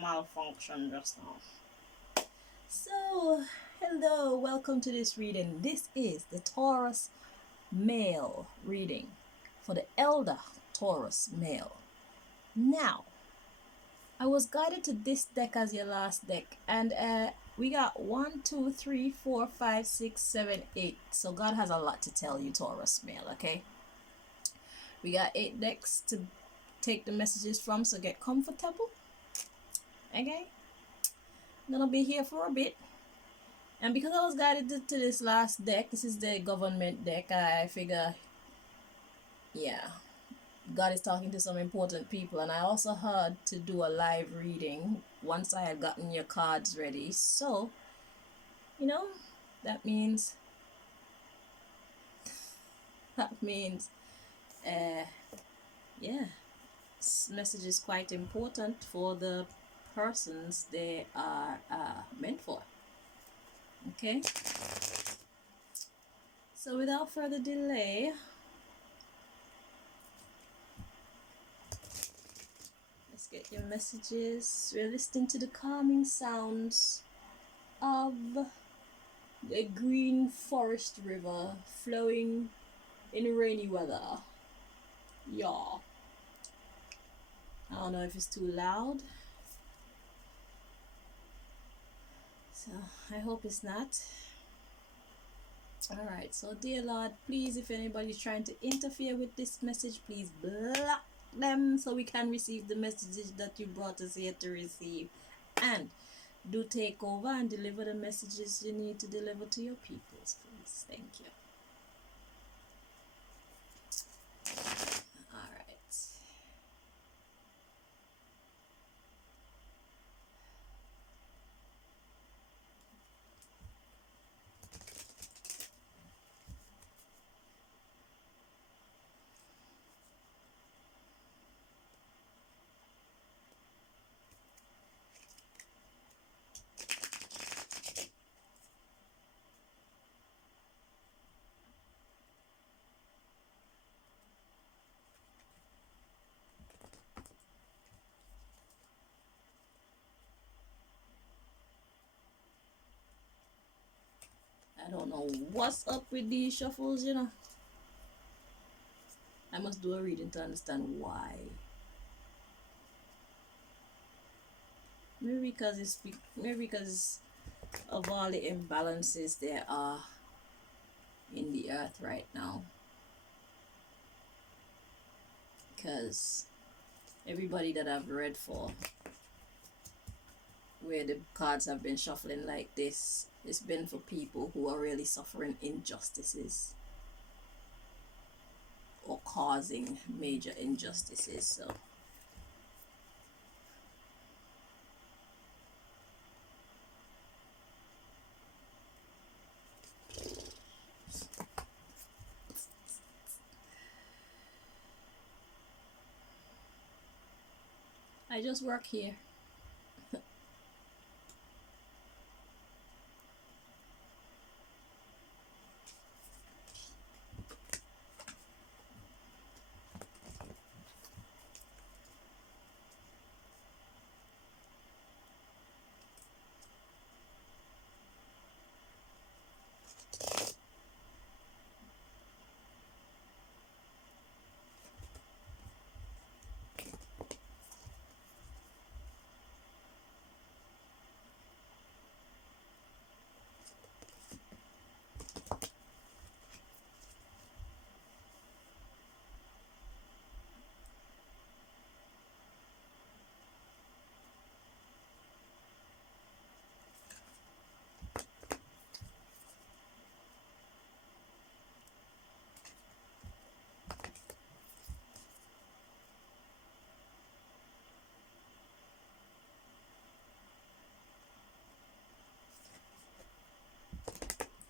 malfunction just now. So, hello, welcome to this reading. This is the Taurus Male reading for the elder Taurus Male. Now, I was guided to this deck as your last deck, and we got 1, 2, 3, 4, 5, 6, 7, 8. So God has a lot to tell you, Taurus Male, okay? We got 8 decks to take the messages from, so get comfortable. Okay? I'm gonna be here for a bit. And because I was guided to this last deck, this is the government deck, I figure, yeah, God is talking to some important people. And I also had to do a live reading once I had gotten your cards ready. So, that means, yeah, this message is quite important for the persons they are meant for. Okay? So without further delay, let's get your messages. We're listening to the calming sounds of the green forest river flowing in rainy weather. Yeah. I don't know if it's too loud. So I hope it's not. Alright, so dear Lord, please, if anybody's trying to interfere with this message, please block them so we can receive the messages that you brought us here to receive. And do take over and deliver the messages you need to deliver to your peoples, please. Thank you. Alright. I don't know what's up with these shuffles, I must do a reading to understand why. Maybe because of all the imbalances there are in the earth right now. Because everybody that I've read for, where the cards have been shuffling like this, it's been for people who are really suffering injustices or causing major injustices. So I just work here.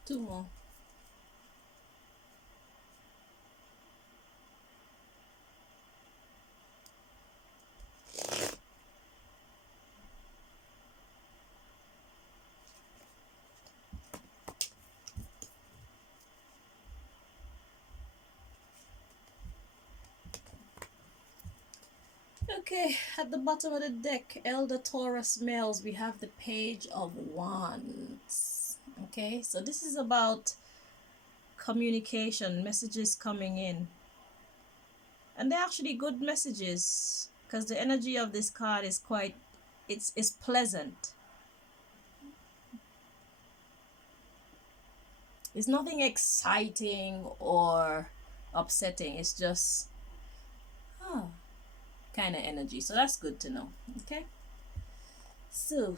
Two more. Okay, at the bottom of the deck, Elder Taurus males, we have the Page of Wands. Okay, so this is about communication, messages coming in. And they're actually good messages because the energy of this card is quite, it's pleasant. It's nothing exciting or upsetting. It's just kind of energy. So that's good to know. Okay. So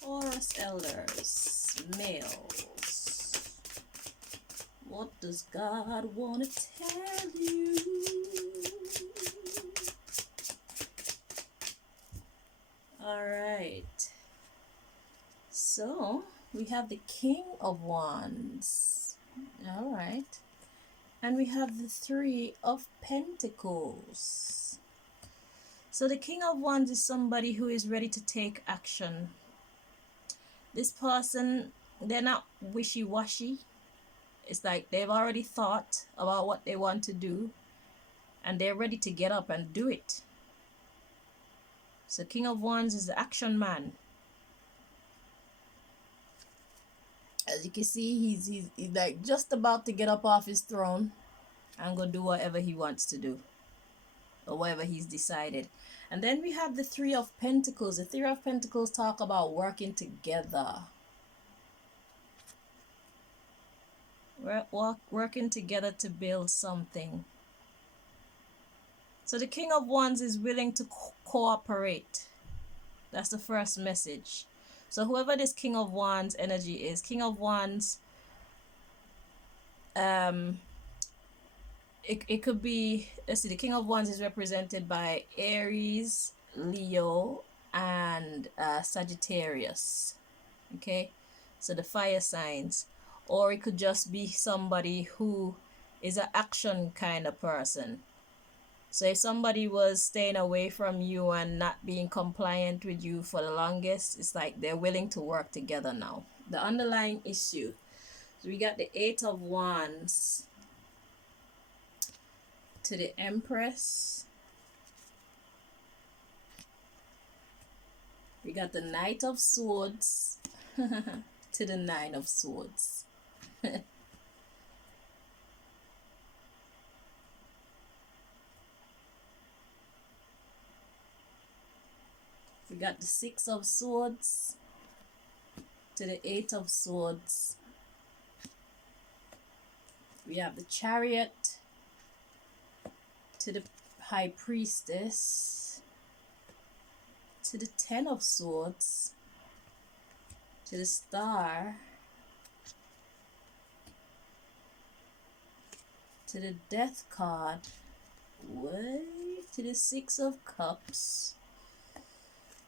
Taurus elders, males. What does God want to tell you? All right. So we have the King of Wands. All right. And we have the Three of Pentacles. So the King of Wands is somebody who is ready to take action. This person, they're not wishy-washy. It's like they've already thought about what they want to do and they're ready to get up and do it. So King of Wands is the action man. As you can see, he's like just about to get up off his throne and go do whatever he wants to do or whatever he's decided. And then we have the Three of Pentacles. The Three of Pentacles talk about working together. Working together to build something. So the King of Wands is willing to cooperate. That's the first message. So whoever this King of Wands energy is, King of Wands, it could be, let's see, the King of Wands is represented by Aries, Leo, and Sagittarius. Okay, so the fire signs. Or it could just be somebody who is an action kind of person. So if somebody was staying away from you and not being compliant with you for the longest, it's like they're willing to work together now. The underlying issue. So we got the Eight of Wands to the Empress. We got the Knight of Swords to the Nine of Swords. We got the Six of Swords to the Eight of Swords. We have the Chariot to the High Priestess, to the Ten of Swords, to the Star, to the Death card, to the Six of Cups,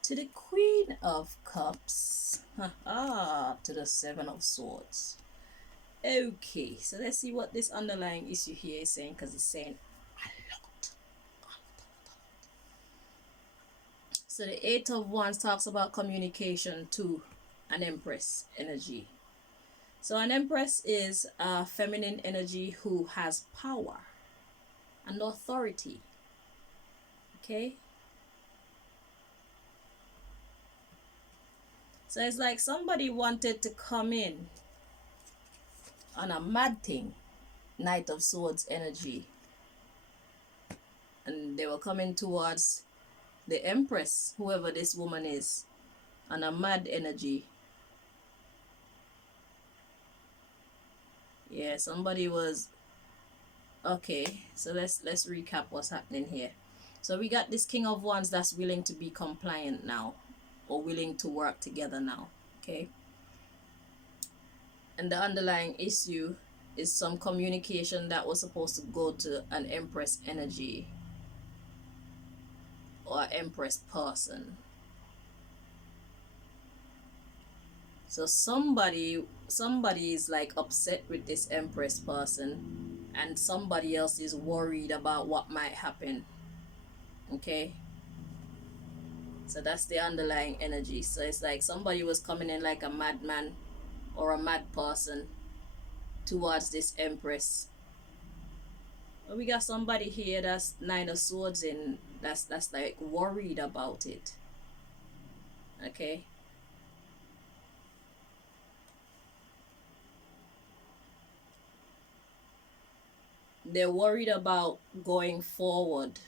to the Queen of Cups, to the Seven of Swords. Okay, so let's see what this underlying issue here is saying, because it's saying a lot. So the Eight of Wands talks about communication to an Empress energy. So an Empress is a feminine energy who has power and authority. Okay? So it's like somebody wanted to come in on a mad thing, Knight of Swords energy. And they were coming towards the Empress, whoever this woman is, on a mad energy. Yeah, somebody was okay. So let's recap what's happening here. So we got this King of Wands that's willing to be compliant now, or willing to work together now. Okay. And the underlying issue is some communication that was supposed to go to an Empress energy or Empress person. So somebody is like upset with this Empress person and somebody else is worried about what might happen. Okay, so that's the underlying energy. So it's like somebody was coming in like a madman or a mad person towards this Empress. But we got somebody here that's Nine of Swords in, that's like worried about it. Okay, they're worried about going forward.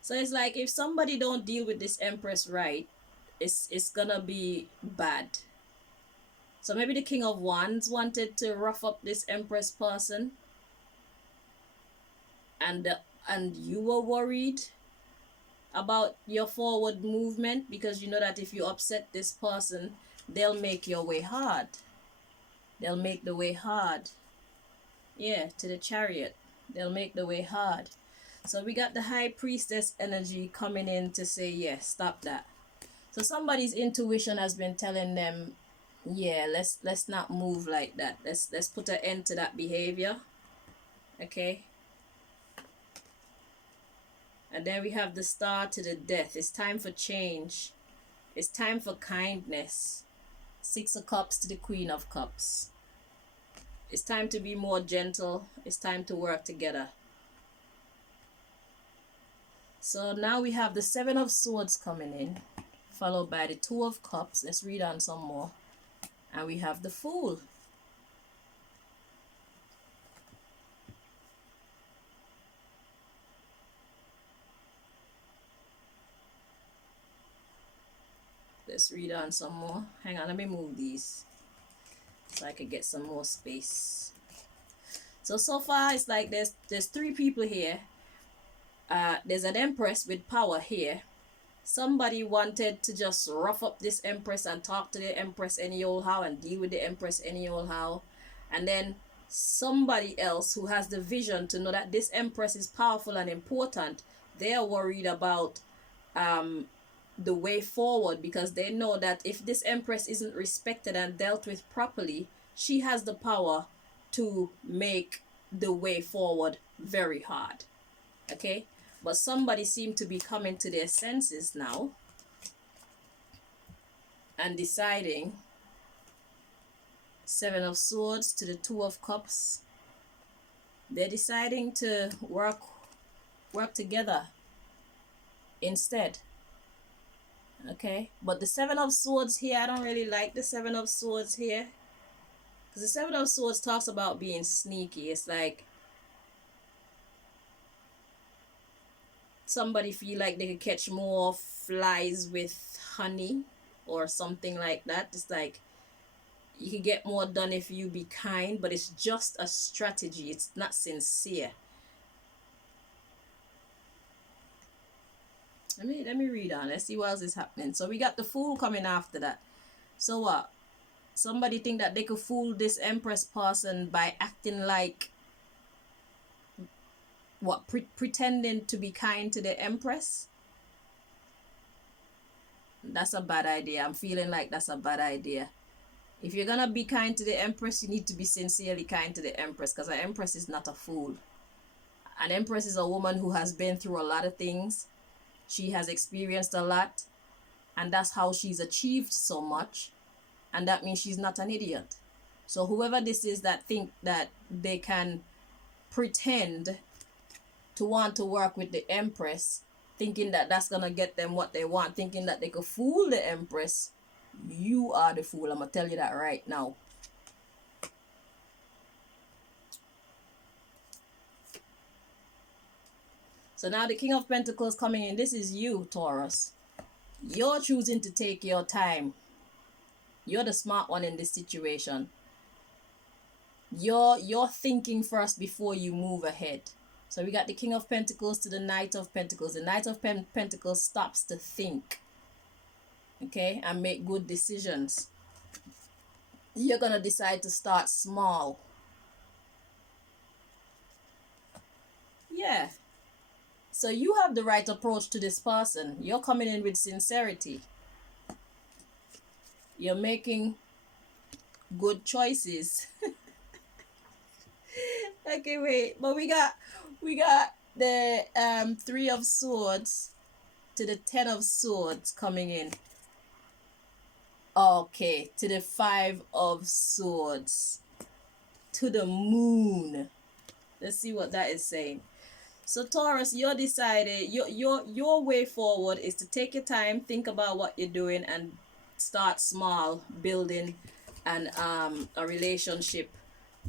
So it's like if somebody don't deal with this Empress right, it's gonna be bad. So maybe the King of Wands wanted to rough up this Empress person, and you were worried about your forward movement because you know that if you upset this person, they'll make your way hard. They'll make the way hard. Yeah, to the Chariot. They'll make the way hard. So we got the High Priestess energy coming in to say, yeah, stop that. So somebody's intuition has been telling them, yeah, let's not move like that. Let's put an end to that behavior. Okay. And then we have the Star to the Death. It's time for change. It's time for kindness. Six of Cups to the Queen of Cups. It's time to be more gentle. It's time to work together. So now we have the Seven of Swords coming in, followed by the Two of Cups. Let's read on some more. And we have the Fool. Let's read on some more. Hang on, let me move these so I can get some more space. So far it's like there's three people here. There's an Empress with power here. Somebody wanted to just rough up this Empress and talk to the Empress any old how and deal with the Empress any old how. And then somebody else who has the vision to know that this Empress is powerful and important, they are worried about the way forward, because they know that if this Empress isn't respected and dealt with properly, she has the power to make the way forward very hard. Okay, but somebody seemed to be coming to their senses now and deciding. Seven of Swords to the Two of Cups. They're deciding to work together instead. Okay, but the Seven of Swords here, I don't really like the Seven of Swords here, because the Seven of Swords talks about being sneaky. It's like somebody feel like they could catch more flies with honey or something like that. It's like you can get more done if you be kind, but it's just a strategy. It's not sincere. Let me read on. Let's see what else is happening. So we got the Fool coming after that. So what? Somebody think that they could fool this Empress person by acting like what? Pretending to be kind to the Empress? That's a bad idea. I'm feeling like that's a bad idea. If you're gonna be kind to the Empress, you need to be sincerely kind to the Empress, because an Empress is not a fool. An Empress is a woman who has been through a lot of things. She has experienced a lot, and that's how she's achieved so much, and that means she's not an idiot. So whoever this is that think that they can pretend to want to work with the Empress, thinking that that's gonna get them what they want, thinking that they could fool the Empress, you are the fool. I'm gonna tell you that right now. So now the King of Pentacles coming in. This is you, Taurus. You're choosing to take your time. You're the smart one in this situation. You're thinking first before you move ahead. So we got the King of Pentacles to the Knight of Pentacles. The Knight of Pentacles stops to think, okay, and make good decisions. You're gonna decide to start small. Yeah. So you have the right approach to this person. You're coming in with sincerity. You're making good choices. Okay, wait. But we got the Three of Swords to the Ten of Swords coming in. Okay, to the Five of Swords. To the Moon. Let's see what that is saying. So Taurus, you're decided your way forward is to take your time, think about what you're doing, and start small, building a relationship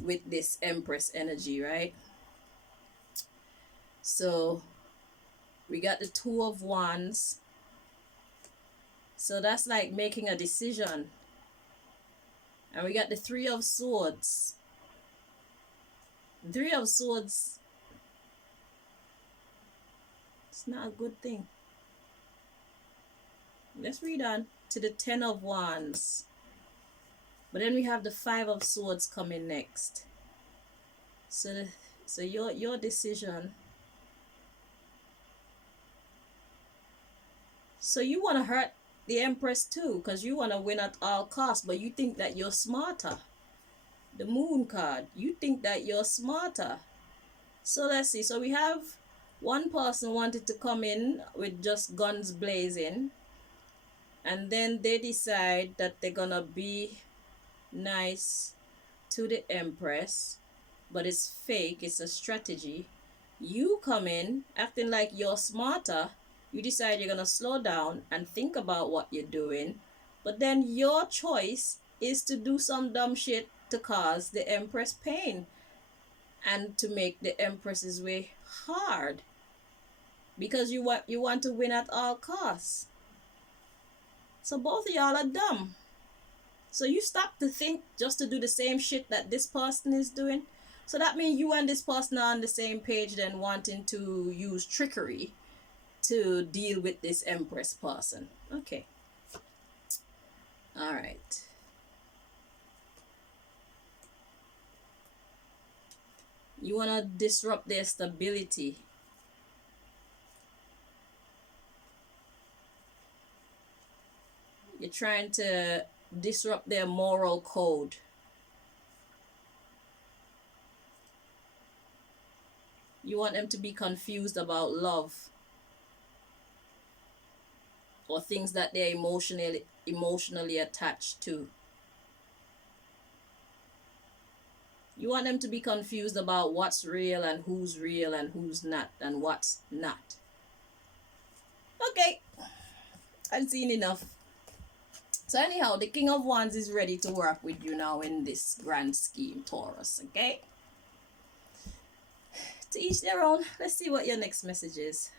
with this Empress energy, right? So we got the Two of Wands. So that's like making a decision. And we got the Three of Swords. Three of Swords, it's not a good thing. Let's read on to the Ten of Wands. But then we have the Five of Swords coming next. So your decision. So you want to hurt the Empress too, because you want to win at all costs, but you think that you're smarter. The Moon card, you think that you're smarter. So let's see. So we have one person wanted to come in with just guns blazing, and then they decide that they're gonna be nice to the Empress, but it's fake, it's a strategy. You come in acting like you're smarter. You decide you're gonna slow down and think about what you're doing, but then your choice is to do some dumb shit to cause the Empress pain and to make the Empress's way hard because you want to win at all costs. So both of y'all are dumb. So you stop to think just to do the same shit that this person is doing. So that means you and this person are on the same page, then wanting to use trickery to deal with this Empress person. Okay. All right. You want to disrupt their stability. You're trying to disrupt their moral code. You want them to be confused about love or things that they're emotionally attached to. You want them to be confused about what's real and who's not and what's not. Okay, I've seen enough. So anyhow, the King of Wands is ready to work with you now in this grand scheme, Taurus, okay? To each their own. Let's see what your next message is.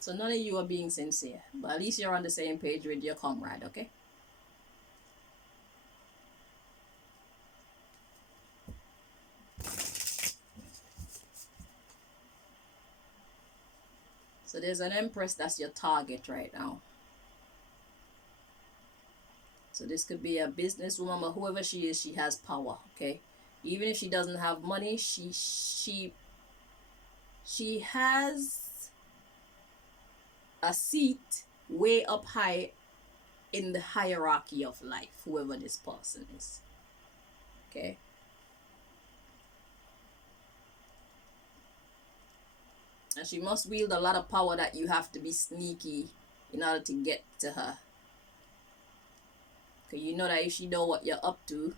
So none of you are being sincere, but at least you're on the same page with your comrade, okay? So there's an Empress that's your target right now. So this could be a businesswoman, but whoever she is, she has power, okay? Even if she doesn't have money, she has a seat way up high in the hierarchy of life, whoever this person is, okay? And she must wield a lot of power that you have to be sneaky in order to get to her. Because you know that if she know what you're up to,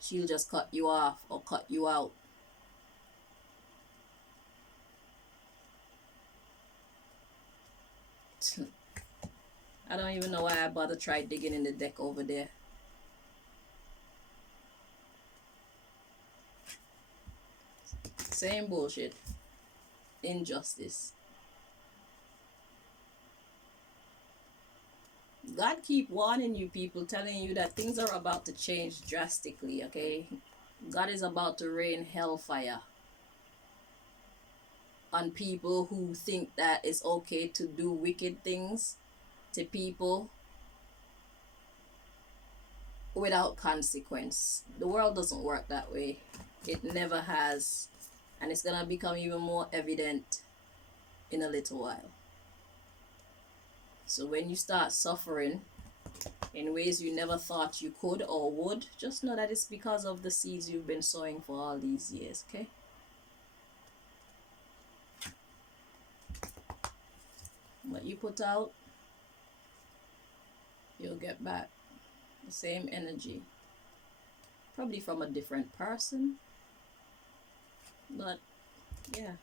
she'll just cut you off or cut you out. I don't even know why I bother try digging in the deck over there. Same bullshit. Injustice. God keep warning you people, telling you that things are about to change drastically, okay? God is about to rain hellfire on people who think that it's okay to do wicked things to people without consequence. The world doesn't work that way. It never has. And it's gonna become even more evident in a little while. So when you start suffering in ways you never thought you could or would, just know that it's because of the seeds you've been sowing for all these years, okay? What you put out, you'll get back the same energy. Probably from a different person, but yeah.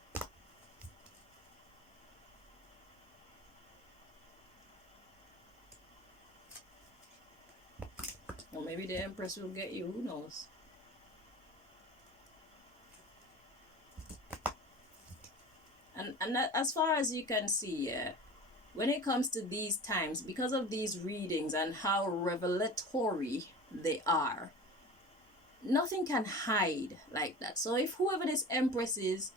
Or maybe the Empress will get you, who knows? And that, as far as you can see, yeah, when it comes to these times, because of these readings and how revelatory they are, nothing can hide like that. So if whoever this Empress is,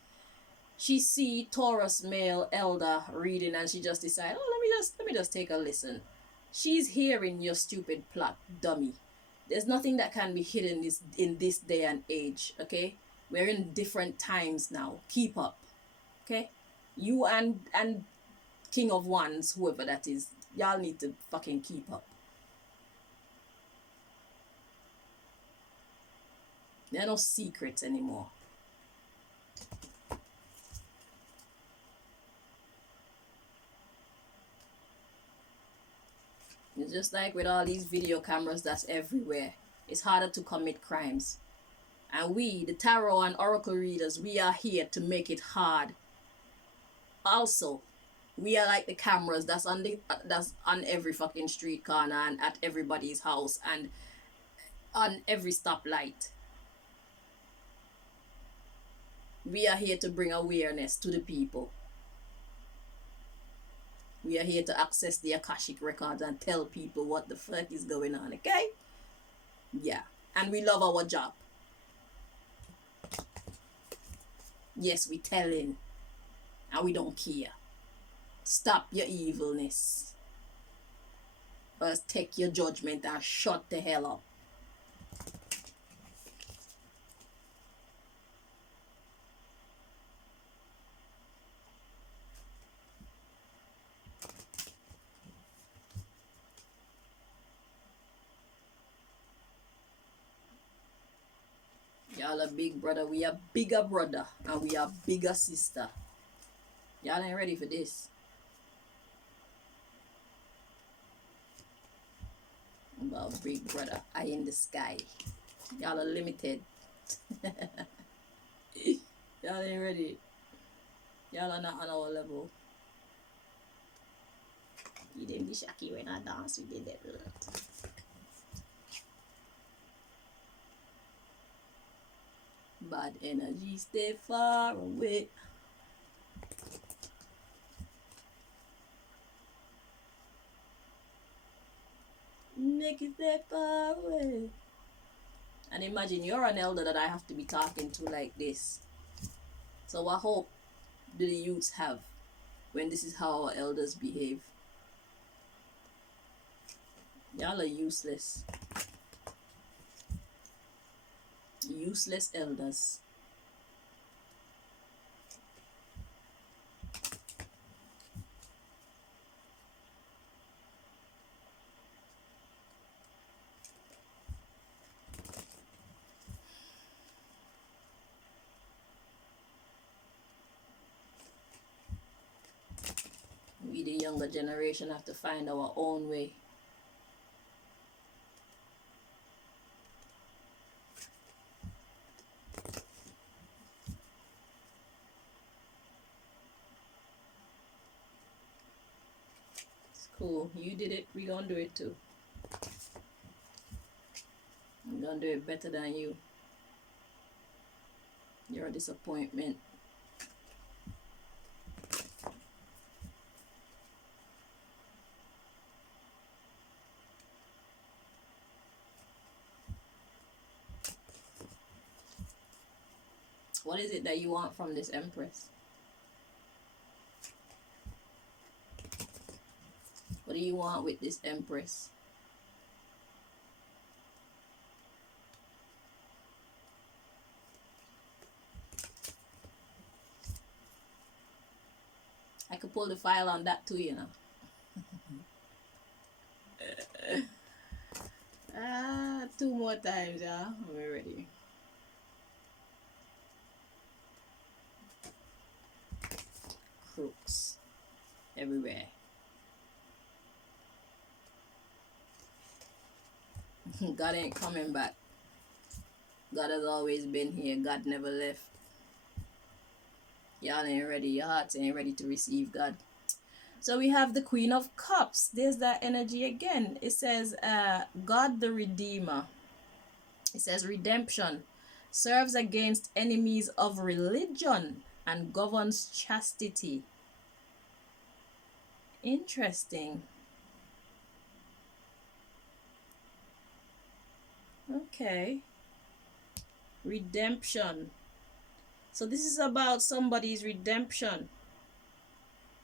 she see Taurus male elder reading and she just decide, oh, let me just take a listen. She's hearing your stupid plot, dummy. There's nothing that can be hidden in this day and age, okay? We're in different times now. Keep up, okay? You and King of Wands, whoever that is, y'all need to fucking keep up. There are no secrets anymore. It's just like with all these video cameras that's everywhere. It's harder to commit crimes. And we, the tarot and oracle readers, we are here to make it hard. Also, we are like the cameras that's on every fucking street corner and at everybody's house and on every stoplight. We are here to bring awareness to the people. We are here to access the Akashic records and tell people what the fuck is going on, okay? Yeah. And we love our job. Yes, we telling. And we don't care. Stop your evilness. First, take your judgment and shut the hell up. Y'all a big brother, we are bigger brother, and we are bigger sister. Y'all ain't ready for this. About big brother, eye in the sky. Y'all are limited. Y'all ain't ready. Y'all are not on our level. You didn't be shaky when I dance, we did that. Bad energy, stay far away. Make it stay far away. And imagine you're an elder that I have to be talking to like this. So what hope do the youths have when this is how our elders behave? Y'all are useless. Useless elders. We, the younger generation, have to find our own way. It's cool. You did it. We gonna do it too. I'm gonna do it better than you. You're a disappointment. What is it that you want from this Empress? What do you want with this Empress? I could pull the file on that too, you know. 2 more times, yeah? We're ready. Crooks everywhere. God ain't coming back. God has always been here. God never left. Y'all ain't ready. Your hearts ain't ready to receive God. So we have the Queen of Cups. There's that energy again. It says, God the Redeemer. It says, redemption serves against enemies of religion and governs chastity. Interesting. Okay. Redemption. So this is about somebody's redemption.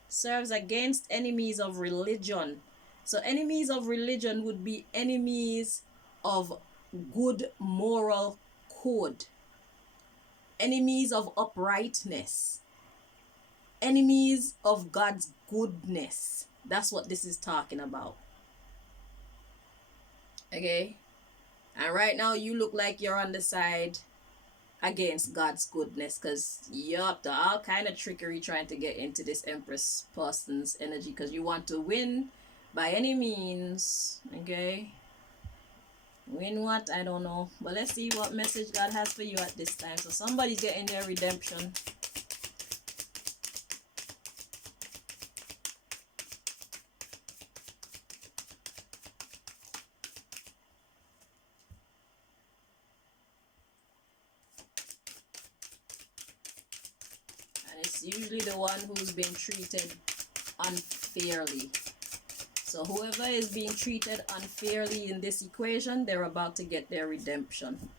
Serves against enemies of religion. So enemies of religion would be enemies of good moral code. Enemies of uprightness. Enemies of God's goodness. That's what this is talking about. Okay? And right now you look like you're on the side against God's goodness, because you're up to all kind of trickery trying to get into this Empress person's energy, because you want to win by any means. Okay, win what? I don't know, but let's see what message God has for you at this time. So somebody's getting their redemption. And it's usually the one who's been treated unfairly. So whoever is being treated unfairly in this equation, they're about to get their redemption.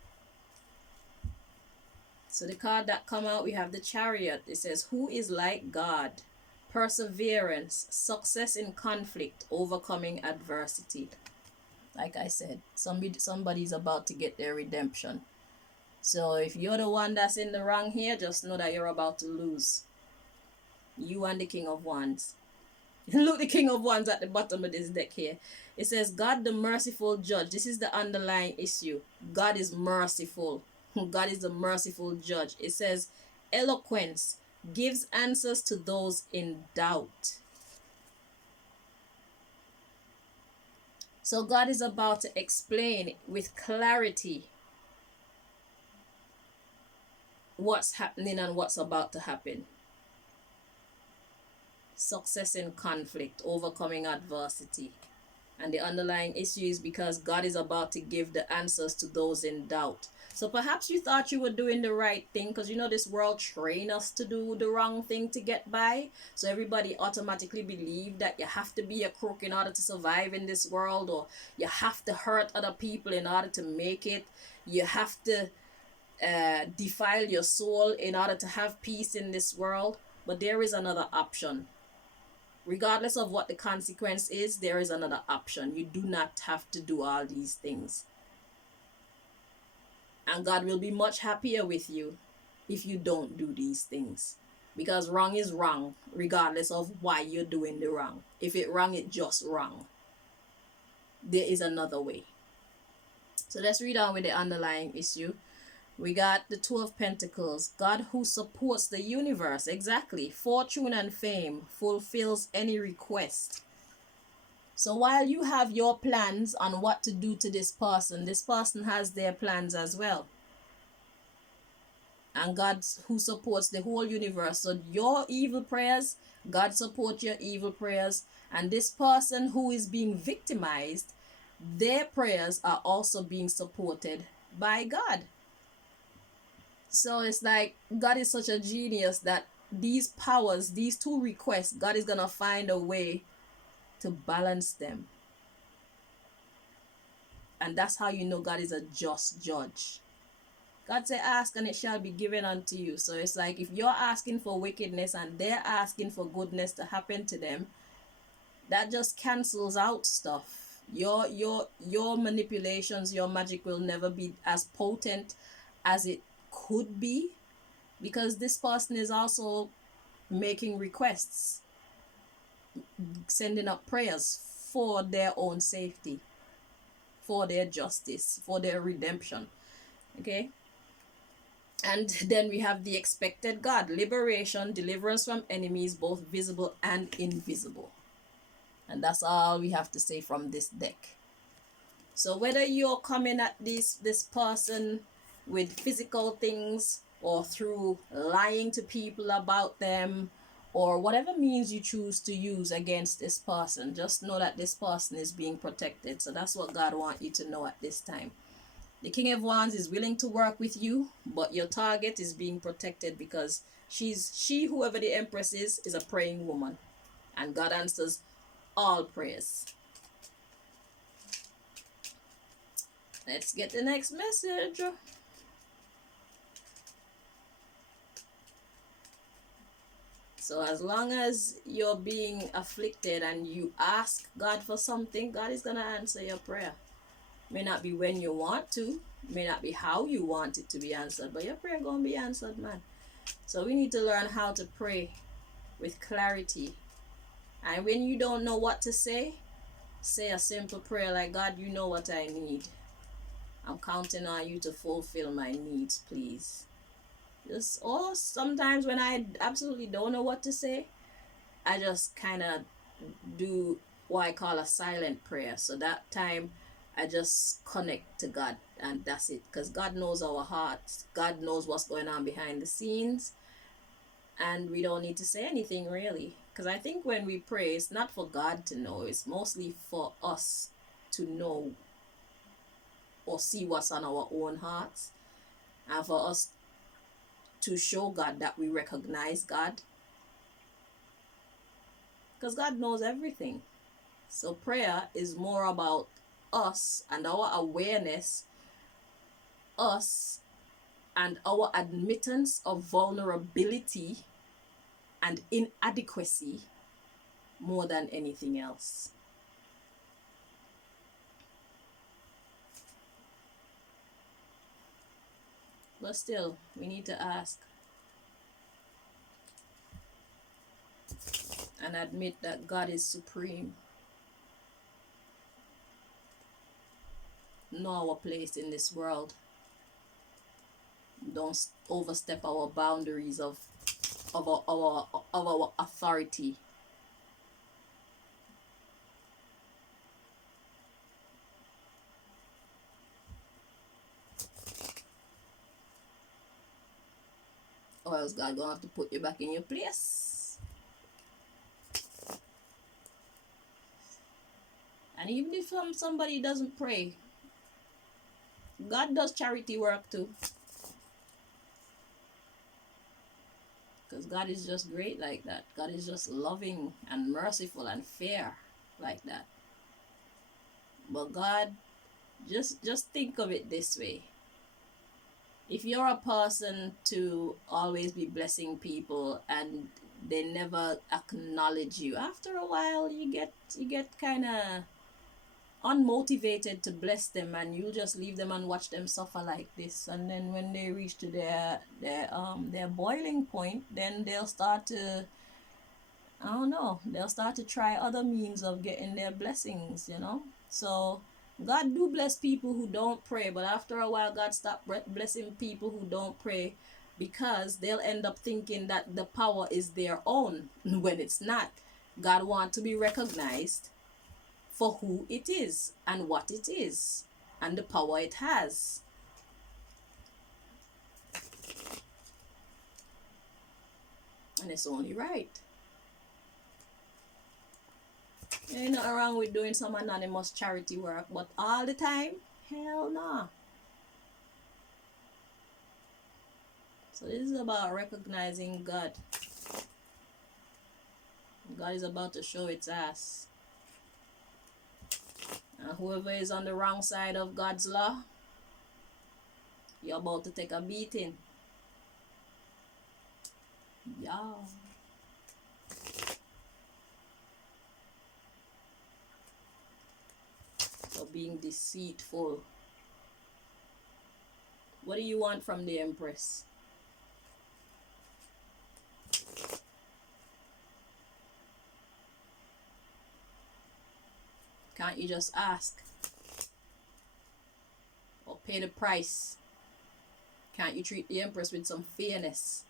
So the card that come out, we have the Chariot. It says, who is like God? Perseverance, success in conflict, overcoming adversity. Like I said, somebody's about to get their redemption. So if you're the one that's in the wrong here, just know that you're about to lose. You and the King of Wands. Look, the King of Wands at the bottom of this deck here. It says, God the merciful judge. This is the underlying issue. God is merciful. God is a merciful judge. It says, eloquence gives answers to those in doubt. So God is about to explain with clarity what's happening and what's about to happen. Success in conflict, overcoming adversity. And the underlying issue is because God is about to give the answers to those in doubt. So perhaps you thought you were doing the right thing, because you know this world trains us to do the wrong thing to get by. So everybody automatically believe that you have to be a crook in order to survive in this world, or you have to hurt other people in order to make it. You have to defile your soul in order to have peace in this world. But there is another option. Regardless of what the consequence is, there is another option. You do not have to do all these things. And God will be much happier with you if you don't do these things. Because wrong is wrong, regardless of why you're doing the wrong. If it's wrong, it's just wrong. There is another way. So let's read on with the underlying issue. We got the Two of Pentacles. God who supports the universe. Exactly. Fortune and fame. Fulfills any request. So while you have your plans on what to do to this person has their plans as well. And God who supports the whole universe. So your evil prayers, God supports your evil prayers. And this person who is being victimized, their prayers are also being supported by God. So it's like God is such a genius that these powers, these two requests, God is going to find a way to balance them. And that's how you know God is a just judge. God said, ask and it shall be given unto you. So it's like if you're asking for wickedness and they're asking for goodness to happen to them, that just cancels out stuff. Your manipulations, your magic will never be as potent as it could be, because this person is also making requests, sending up prayers for their own safety, for their justice, for their redemption. Okay? And then we have the expected God, liberation, deliverance from enemies, both visible and invisible. And that's all we have to say from this deck. So whether you're coming at this person with physical things, or through lying to people about them, or whatever means you choose to use against this person, just know that this person is being protected. So that's what God wants you to know at this time. The King of Wands is willing to work with you, but your target is being protected, because whoever the Empress is a praying woman, and God answers all prayers. Let's get the next message. So as long as you're being afflicted and you ask God for something, God is going to answer your prayer. May not be when you want to, may not be how you want it to be answered, but your prayer going to be answered, man. So we need to learn how to pray with clarity. And when you don't know what to say a simple prayer like, God, you know what I need. I'm counting on you to fulfill my needs, please. Or sometimes when I absolutely don't know what to say, I just kind of do what I call a silent prayer. So that time I just connect to God, and that's it. Because God knows our hearts. God knows what's going on behind the scenes. And we don't need to say anything really. Because I think when we pray, it's not for God to know. It's mostly for us to know or see what's on our own hearts. And for us to show God that we recognize God. Because God knows everything. So prayer is more about us and our awareness, us and our admittance of vulnerability and inadequacy more than anything else. But still, we need to ask and admit that God is supreme. Know our place in this world. Don't overstep our boundaries of our authority. Or else God gonna have to put you back in your place. And even if somebody doesn't pray, God does charity work too. Because God is just great like that. God is just loving and merciful and fair like that. But God, just think of it this way. If you're a person to always be blessing people and they never acknowledge you, after a while you get kind of unmotivated to bless them, and you just leave them and watch them suffer like this. And then when they reach to their boiling point, then they'll start to, I don't know, they'll start to try other means of getting their blessings, you know. So God do bless people who don't pray, but after a while God stop blessing people who don't pray, because they'll end up thinking that the power is their own when it's not. God wants to be recognized for who it is and what it is and the power it has. And it's only right. There ain't nothing wrong with doing some anonymous charity work, but all the time, hell no. So this is about recognizing God. God is about to show its ass. And whoever is on the wrong side of God's law, you're about to take a beating. Yeah. For being deceitful. What do you want from the Empress? Can't you just ask? Pay the price. Can't you treat the Empress with some fairness,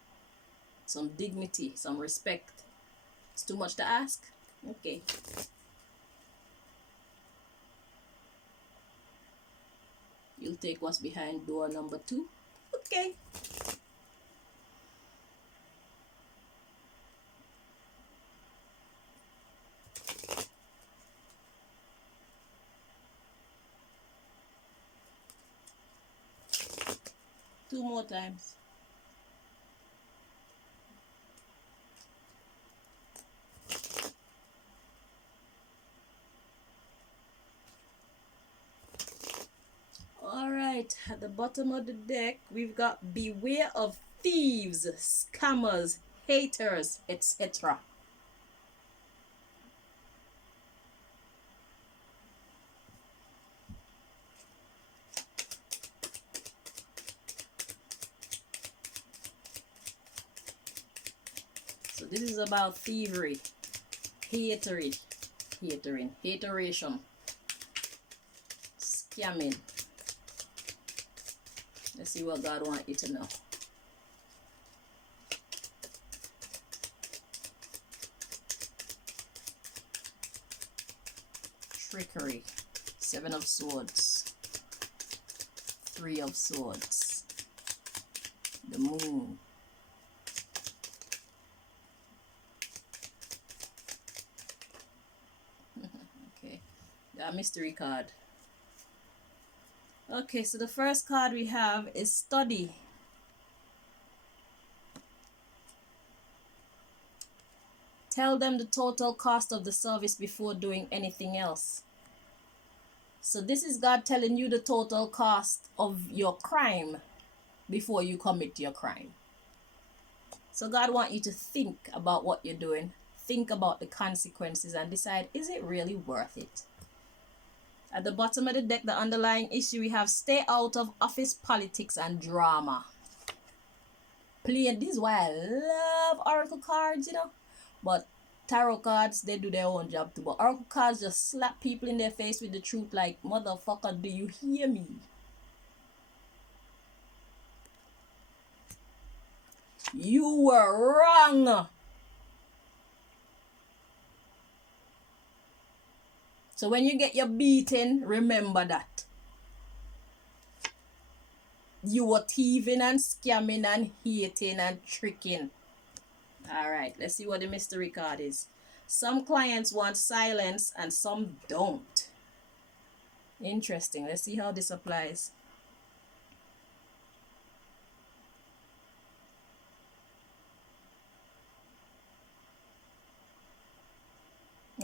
some dignity, some respect? It's too much to ask? Okay. You'll take what's behind door number 2? Okay. Two more times. Alright, at the bottom of the deck, we've got beware of thieves, scammers, haters, etc. So this is about thievery, hateration, scamming. Let's see what God wants you to know. Trickery, 7 of Swords, 3 of Swords, the Moon. Okay, a mystery card. Okay, so the first card we have is study. Tell them the total cost of the service before doing anything else. So this is God telling you the total cost of your crime before you commit your crime. So God wants you to think about what you're doing, think about the consequences, and decide, is it really worth it? At the bottom of the deck, the underlying issue, we have stay out of office politics and drama. This is why I love oracle cards, you know. But tarot cards, they do their own job too. But oracle cards just slap people in their face with the truth like, motherfucker, do you hear me? You were wrong. So when you get your beating, remember that. You were thieving and scamming and hating and tricking. Alright, let's see what the mystery card is. Some clients want silence and some don't. Interesting. Let's see how this applies.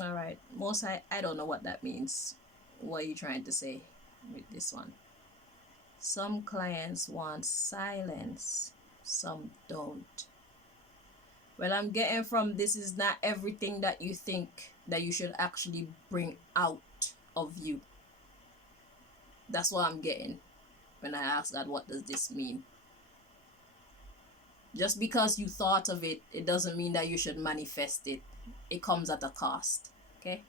Alright, I don't know what that means. What are you trying to say with this one? Some clients want silence, some don't. Well, I'm getting from this is not everything that you think that you should actually bring out of you. That's what I'm getting when I ask that, what does this mean? Just because you thought of it, it doesn't mean that you should manifest it. It comes at a cost. Okay?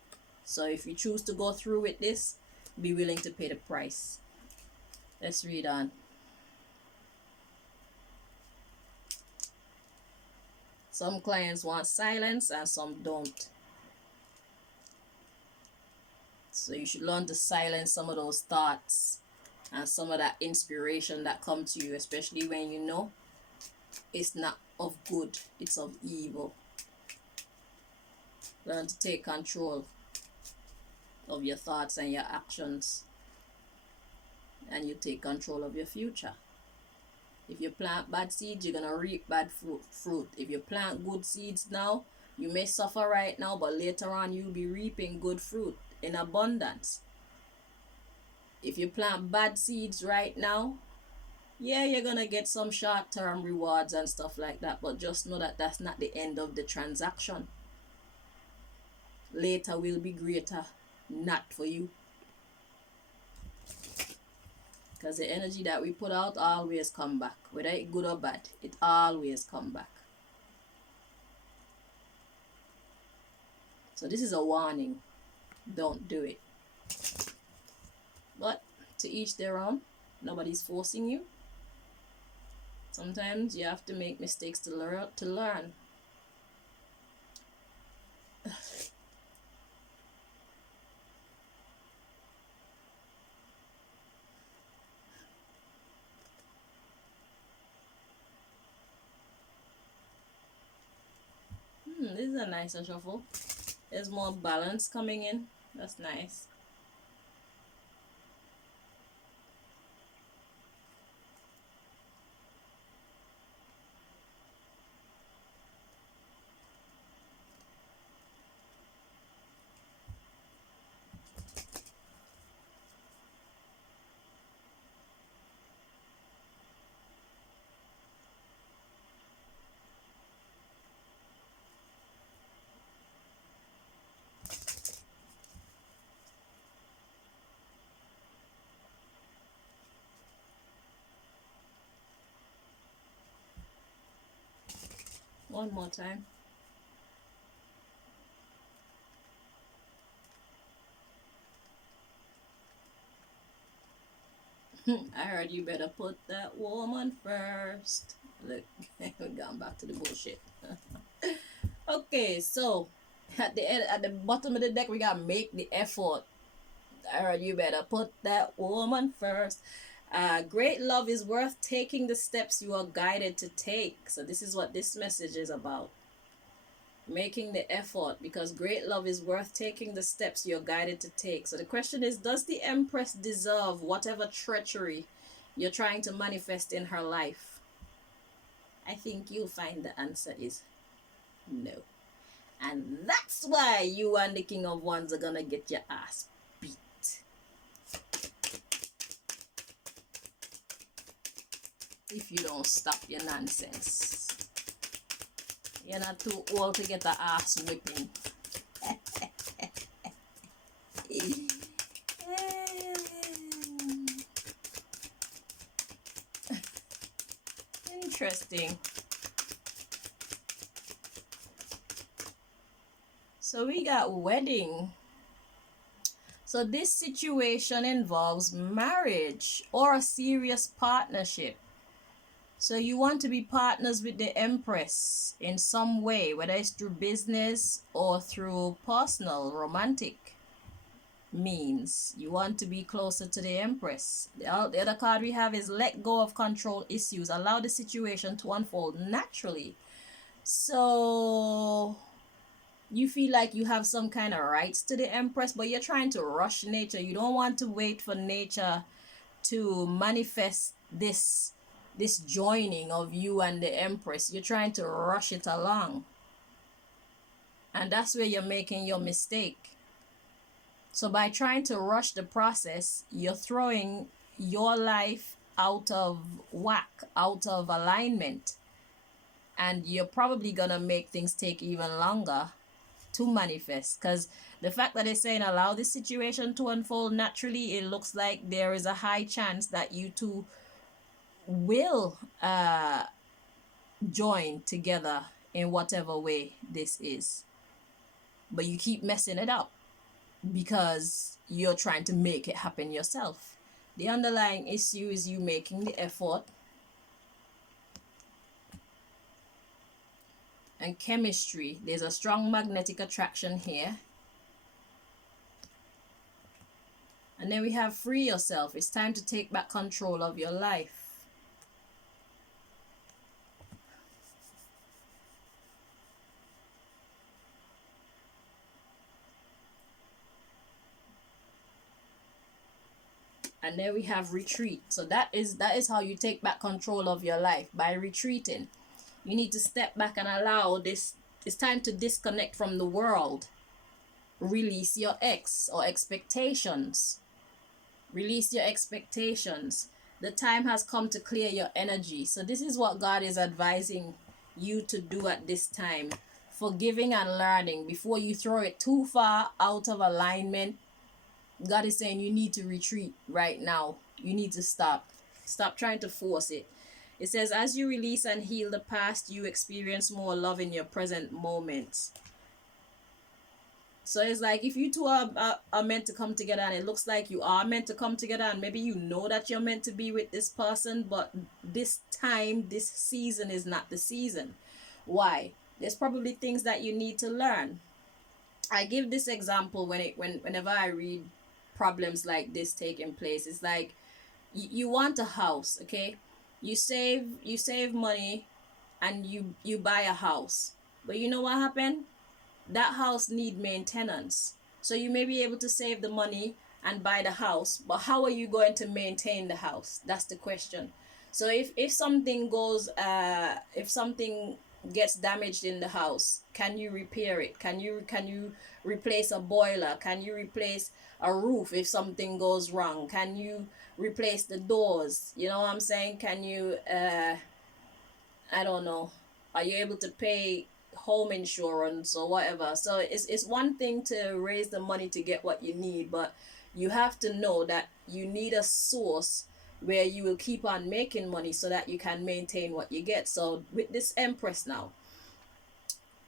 So if you choose to go through with this, be willing to pay the price. Let's read on. Some clients want silence and some don't. So you should learn to silence some of those thoughts and some of that inspiration that come to you, especially when you know it's not of good, it's of evil. Learn to take control of your thoughts and your actions, and you take control of your future. If you plant bad seeds, you're gonna reap bad fruit. If you plant good seeds now, you may suffer right now, but later on you'll be reaping good fruit in abundance. If you plant bad seeds right now, yeah, you're gonna get some short-term rewards and stuff like that, but just know that that's not the end of the transaction. Later will be greater, not for you. Because the energy that we put out always come back. Whether it's good or bad, it always come back. So this is a warning. Don't do it. But to each their own. Nobody's forcing you. Sometimes you have to make mistakes to learn. This is a nicer shuffle. There's more balance coming in. That's nice. One more time. I heard you better put that woman first. Look, we're going back to the bullshit. Okay, so at the bottom of the deck we got make the effort. I heard you better put that woman first. Great love is worth taking the steps you are guided to take. So this is what this message is about. Making the effort, because great love is worth taking the steps you're guided to take. So the question is, does the Empress deserve whatever treachery you're trying to manifest in her life? I think you'll find the answer is no. And that's why you and the King of Wands are gonna get your ass beat. If you don't stop your nonsense. You're not too old to get the ass whipping. Interesting. So we got wedding. So this situation involves marriage or a serious partnership. So you want to be partners with the Empress in some way, whether it's through business or through personal, romantic means. You want to be closer to the Empress. The other card we have is let go of control issues. Allow the situation to unfold naturally. So you feel like you have some kind of rights to the Empress, but you're trying to rush nature. You don't want to wait for nature to manifest this joining of you and the Empress. You're trying to rush it along, and that's where you're making your mistake. So by trying to rush the process, you're throwing your life out of whack, out of alignment, and you're probably gonna make things take even longer to manifest. Because the fact that they're saying allow this situation to unfold naturally, it looks like there is a high chance that you two will join together in whatever way this is, but you keep messing it up because you're trying to make it happen yourself. The underlying issue is you making the effort, and chemistry. There's a strong magnetic attraction here. And then we have free yourself. It's time to take back control of your life. And then we have retreat. So that is how you take back control of your life, by retreating. You need to step back and allow this. It's time to disconnect from the world. Release your ex or expectations. Release your expectations. The time has come to clear your energy. So this is what God is advising you to do at this time. Forgiving and learning before you throw it too far out of alignment. God is saying you need to retreat right now. You need to stop. Stop trying to force it. It says, as you release and heal the past, you experience more love in your present moments. So it's like if you two are meant to come together, and it looks like you are meant to come together, and maybe you know that you're meant to be with this person, but this time, this season is not the season. Why? There's probably things that you need to learn. I give this example whenever I read problems like this taking place. It's like you want a house, okay? You save money and you buy a house. But you know what happened? That house need maintenance. So you may be able to save the money and buy the house, but how are you going to maintain the house? That's the question. So if something goes if something gets damaged in the house, can you repair it? Can you replace a boiler? Can you replace a roof if something goes wrong? Can you replace the doors? You know what I'm saying? Can you I don't know. Are you able to pay home insurance or whatever? So it's one thing to raise the money to get what you need, but you have to know that you need a source where you will keep on making money so that you can maintain what you get. So with this Empress now,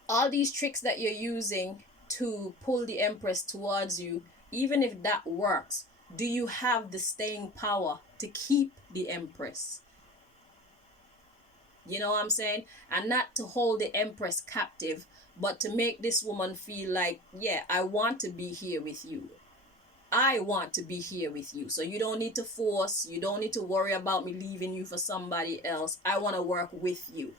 all these tricks that you're using to pull the Empress towards you, even if that works, do you have the staying power to keep the Empress? You know what I'm saying? And not to hold the Empress captive, but to make this woman feel like, yeah, I want to be here with you. I want to be here with you. So you don't need to force, you don't need to worry about me leaving you for somebody else. I want to work with you.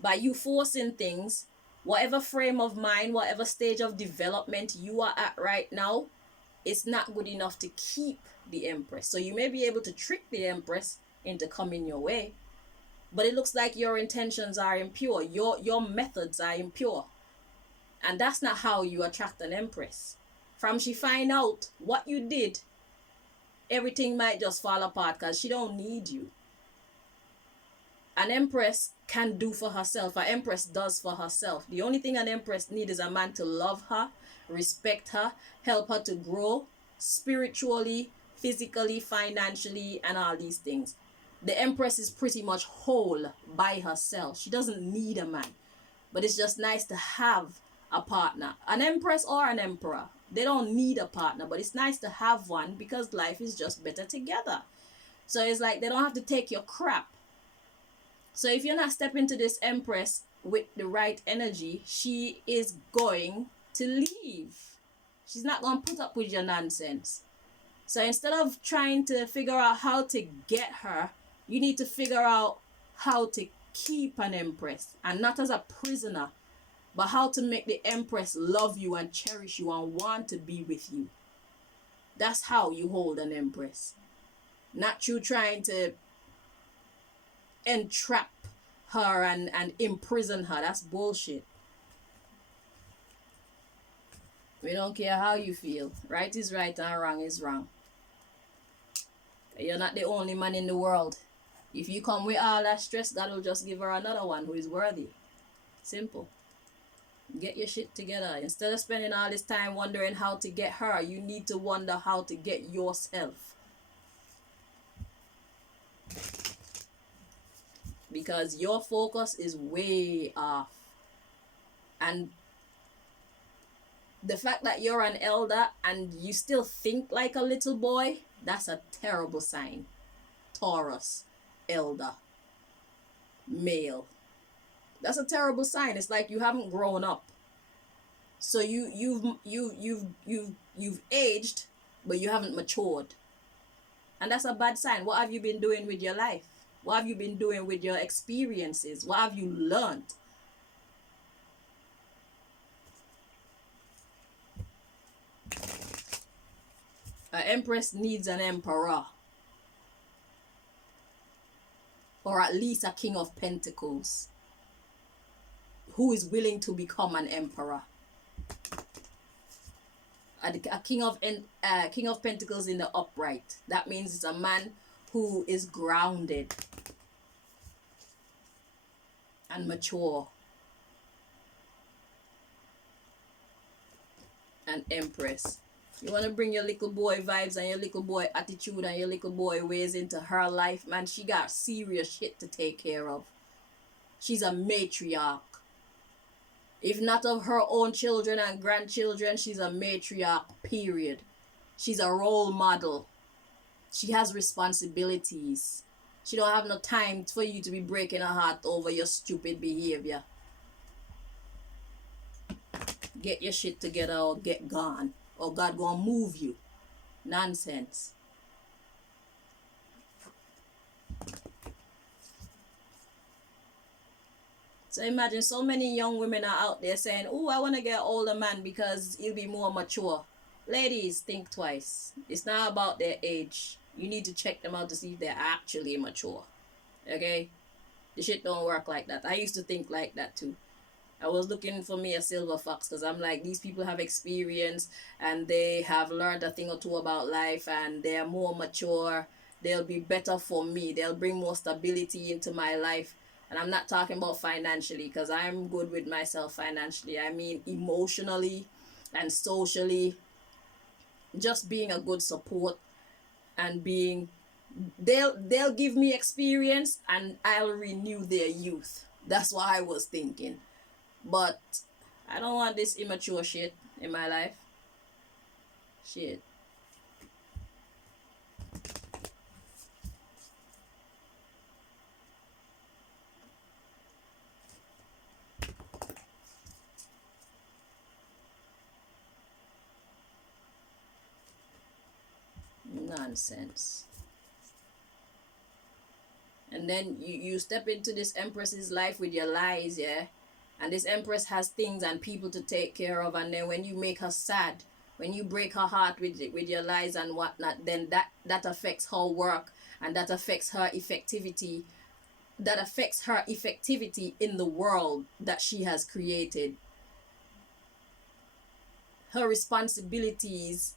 By you forcing things, whatever frame of mind, whatever stage of development you are at right now, it's not good enough to keep the Empress. So you may be able to trick the Empress into coming your way, but it looks like your intentions are impure. Your methods are impure. And that's not how you attract an Empress. From she find out what you did, everything might just fall apart because she don't need you. An Empress can do for herself. An Empress does for herself. The only thing an Empress needs is a man to love her, respect her, help her to grow spiritually, physically, financially, and all these things. The Empress is pretty much whole by herself. She doesn't need a man. But it's just nice to have a partner. An Empress or an Emperor, they don't need a partner, but it's nice to have one because life is just better together. So it's like they don't have to take your crap. So if you're not stepping to this Empress with the right energy, she is going to leave. She's not going to put up with your nonsense. So instead of trying to figure out how to get her, you need to figure out how to keep an Empress, and not as a prisoner, but how to make the Empress love you and cherish you and want to be with you. That's how you hold an Empress. Not you trying to entrap her and imprison her. That's bullshit. We don't care how you feel. Right is right and wrong is wrong. You're not the only man in the world. If you come with all that stress, God will just give her another one who is worthy. Simple. Get your shit together. Instead of spending all this time wondering how to get her, you need to wonder how to get yourself. Because your focus is way off. And the fact that you're an elder and you still think like a little boy, that's a terrible sign. Taurus, elder, male. That's a terrible sign. It's like you haven't grown up. So you've aged, but you haven't matured. And that's a bad sign. What have you been doing with your life? What have you been doing with your experiences? What have you learned? An Empress needs an Emperor. Or at least a King of Pentacles, who is willing to become an Emperor. A King of Pentacles in the upright. That means it's a man who is grounded and mature. An Empress. You want to bring your little boy vibes and your little boy attitude and your little boy ways into her life, man. She got serious shit to take care of. She's a matriarch. If not of her own children and grandchildren, she's a matriarch, period. She's a role model. She has responsibilities. She don't have no time for you to be breaking her heart over your stupid behavior. Get your shit together or get gone. Or God gonna move you. Nonsense. So imagine so many young women are out there saying, "Oh, I want to get an older man because he'll be more mature." Ladies, think twice. It's not about their age. You need to check them out to see if they're actually mature. Okay? The shit don't work like that. I used to think like that too. I was looking for me a silver fox because I'm like, these people have experience and they have learned a thing or two about life and they're more mature. They'll be better for me. They'll bring more stability into my life. And I'm not talking about financially because I'm good with myself financially. I mean emotionally and socially. Just being a good support and being they'll give me experience and I'll renew their youth. That's what I was thinking. But I don't want this immature shit in my life. Shit. Nonsense. And then you step into this empress's life with your lies, yeah? And this empress has things and people to take care of, and then when you make her sad, when you break her heart with your lies and whatnot, then that affects her work and that affects her effectivity. That affects her effectivity in the world that she has created. Her responsibilities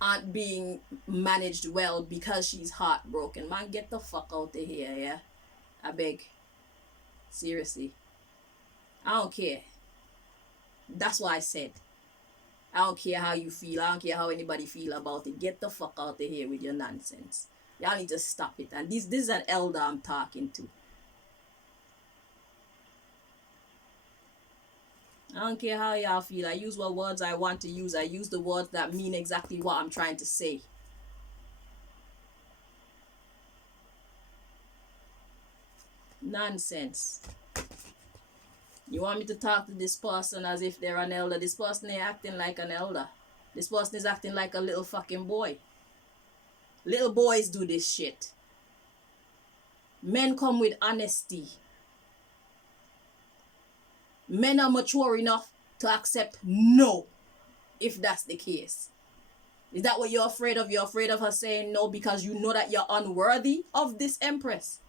aren't being managed well because she's heartbroken. Man, get the fuck out of here, yeah? I beg. Seriously. I don't care. That's what I said. I don't care how you feel. I don't care how anybody feel about it. Get the fuck out of here with your nonsense. Y'all need to stop it. And this is an elder I'm talking to. I don't care how y'all feel. I use what words I want to use. I use the words that mean exactly what I'm trying to say. Nonsense. You want me to talk to this person as if they're an elder? This person ain't acting like an elder. This person is acting like a little fucking boy. Little boys do this shit. Men come with honesty. Men are mature enough to accept no, if that's the case. Is that what you're afraid of? You're afraid of her saying no because you know that you're unworthy of this empress.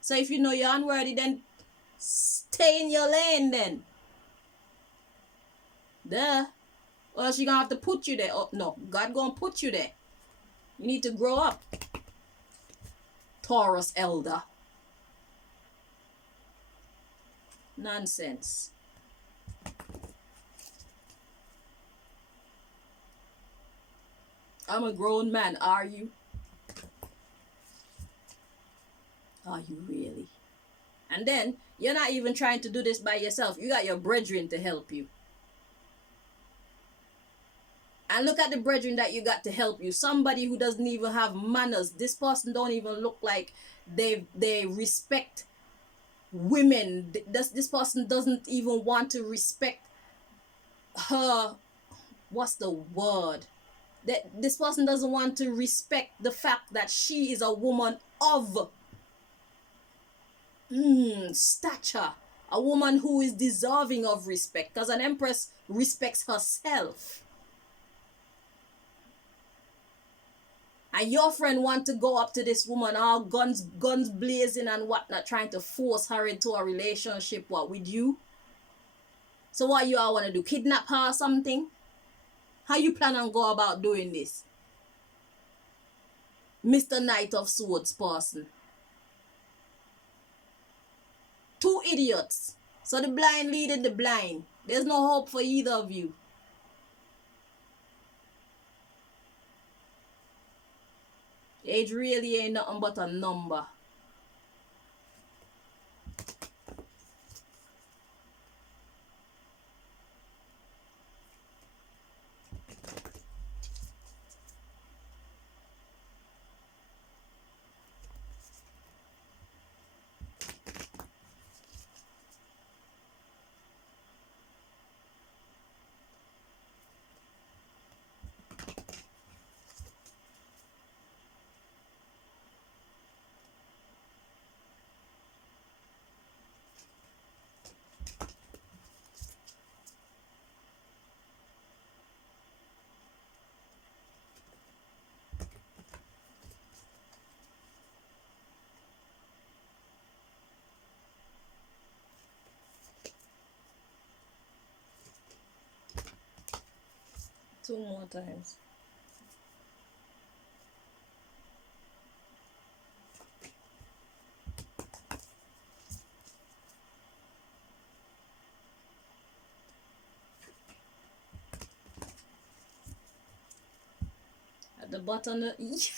So if you know you're unworthy, then stay in your lane then. Duh. Or she gonna have to put you there. Oh no, God gonna put you there. You need to grow up. Taurus elder. Nonsense. I'm a grown man, are you? Are you really? And then, you're not even trying to do this by yourself. You got your brethren to help you. And look at the brethren that you got to help you. Somebody who doesn't even have manners. This person don't even look like they respect women. This person doesn't even want to respect her. What's the word? This person doesn't want to respect the fact that she is a woman of stature. A woman who is deserving of respect. Because an empress respects herself. And your friend want to go up to this woman, all guns blazing and whatnot, trying to force her into a relationship, what, with you? So what you all want to do? Kidnap her or something? How you plan on go about doing this? Mr. Knight of Swords person. Two idiots. So the blind leading the blind. There's no hope for either of you. Age really ain't nothing but a number. Two more times. At the bottom of exactly,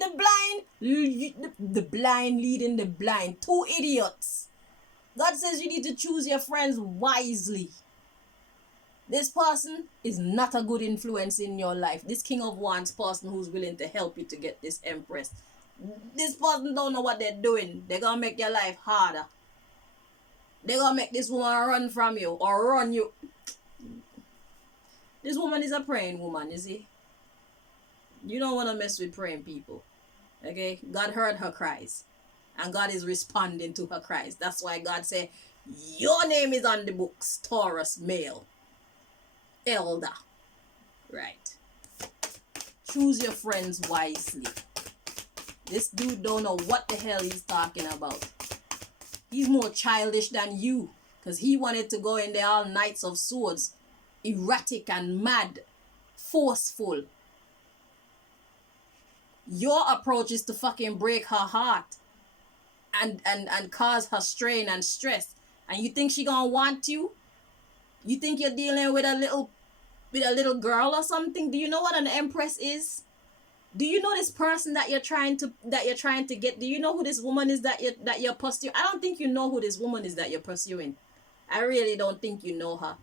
the blind leading the blind. Two idiots. God says you need to choose your friends wisely. This person is not a good influence in your life. This King of Wands person who's willing to help you to get this Empress. This person don't know what they're doing. They're gonna make your life harder. They're gonna make this woman run from you or run you. This woman is a praying woman, you see. You don't want to mess with praying people. Okay? God heard her cries. And God is responding to her cries. That's why God said, your name is on the books, Taurus Male. Elder. Right. Choose your friends wisely. This dude don't know what the hell he's talking about. He's more childish than you. Because he wanted to go in there all Knights of Swords. Erratic and mad. Forceful. Your approach is to fucking break her heart. And cause her strain and stress. And you think she gonna want you? You think you're dealing with a little girl or something? Do you know what an Empress is? Do you know this person that you're trying to get? Do you know who this woman is that you're pursuing? I don't think you know who this woman is that you're pursuing. I really don't think you know her.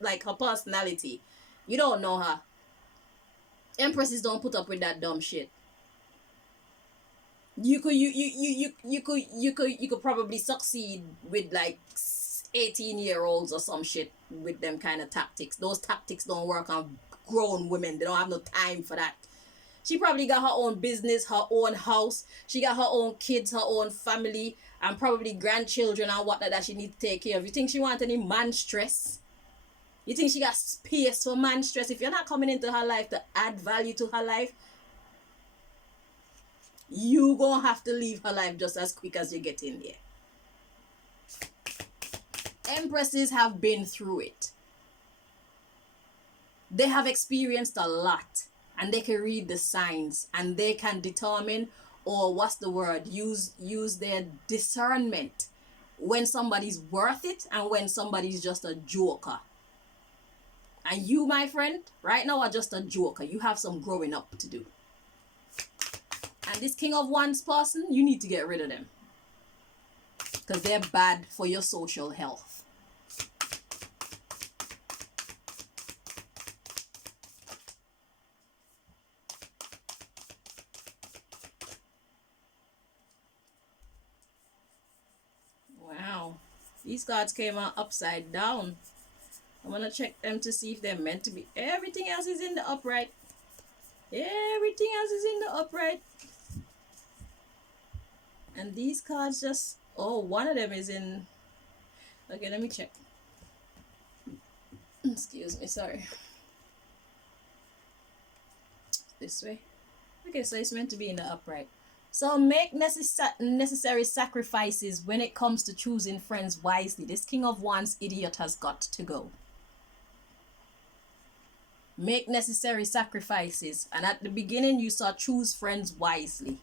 Like her personality. You don't know her. Empresses don't put up with that dumb shit. You could probably succeed with like 18-year-olds or some shit with them kind of tactics. Those tactics don't work on grown women. They don't have no time for that. She probably got her own business, her own house. She got her own kids, her own family, and probably grandchildren and whatnot that she needs to take care of. You think she wants any man stress? You think she got space for man stress? If you're not coming into her life to add value to her life, you gonna have to leave her life just as quick as you get in there. Empresses have been through it. They have experienced a lot, and they can read the signs, and they can determine, or what's the word, use their discernment when somebody's worth it and when somebody's just a joker. And you, my friend, right now are just a joker. You have some growing up to do. And this King of Wands person, you need to get rid of them. Because they're bad for your social health. Wow. These cards came out upside down. I'm going to check them to see if they're meant to be. Everything else is in the upright. Everything else is in the upright. And these cards just... Oh, one of them is in... Okay, let me check. Excuse me, sorry. This way. Okay, so it's meant to be in the upright. So make necessary sacrifices when it comes to choosing friends wisely. This King of Wands idiot has got to go. Make necessary sacrifices. And at the beginning, you saw choose friends wisely.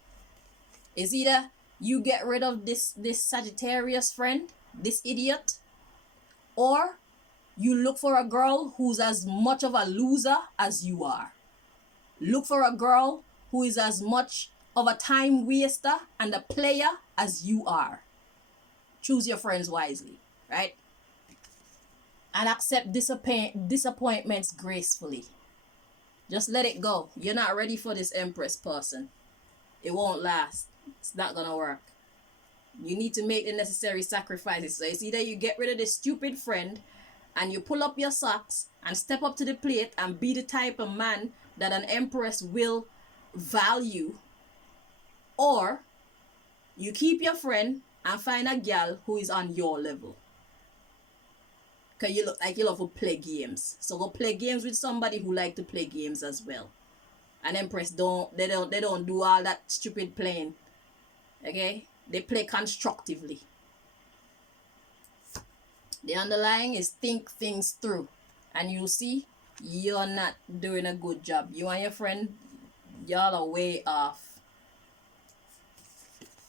It's either you get rid of this Sagittarius friend, this idiot, or you look for a girl who's as much of a loser as you are. Look for a girl who is as much of a time waster and a player as you are. Choose your friends wisely, right? And accept disappointments gracefully. Just let it go. You're not ready for this Empress person. It won't last. It's not gonna work. You need to make the necessary sacrifices. So it's either you get rid of this stupid friend and you pull up your socks and step up to the plate and be the type of man that an Empress will value, or you keep your friend and find a gal who is on your level. Because you look like you love to play games. So go play games with somebody who like to play games as well. An Empress don't do all that stupid playing. Okay? They play constructively. The underlying is think things through. And you'll see you're not doing a good job. You and your friend, y'all are way off.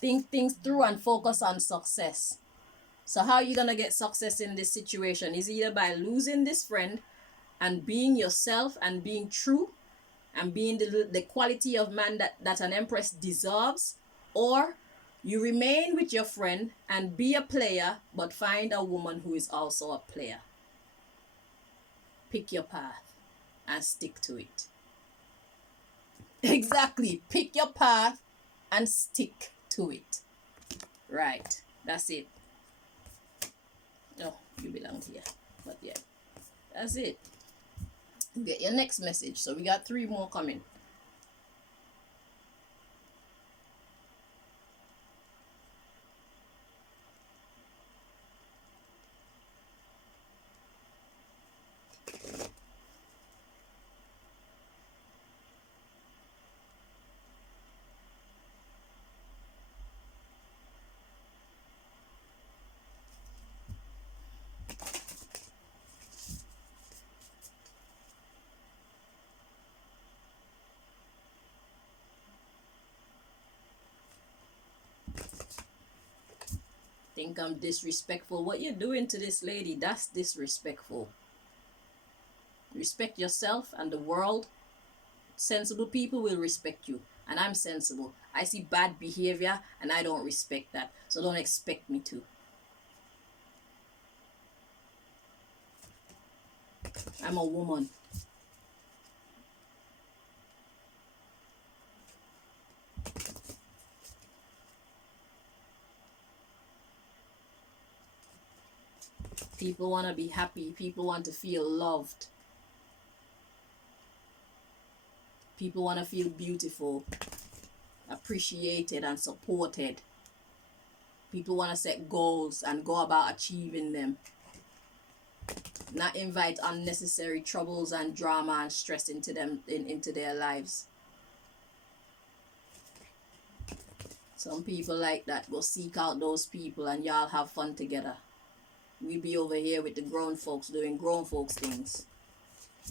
Think things through and focus on success. So how are you gonna get success in this situation? Is either by losing this friend and being yourself and being true and being the quality of man that an empress deserves, or you remain with your friend and be a player but find a woman who is also a player. Pick your path and stick to it. Exactly. Pick your path and stick to it. Right. That's it. Oh, you belong here. But yeah. That's it. Get your next message. So we got 3 more coming. Think I'm disrespectful. What you're doing to this lady, that's disrespectful. Respect yourself and the world. Sensible people will respect you. And I'm sensible. I see bad behavior and I don't respect that. So don't expect me to. I'm a woman. People want to be happy. People want to feel loved. People want to feel beautiful, appreciated, and supported. People want to set goals and go about achieving them. Not invite unnecessary troubles and drama and stress into their lives. Some people like that. Go seek out those people and y'all have fun together. We be over here with the grown folks doing grown folks things.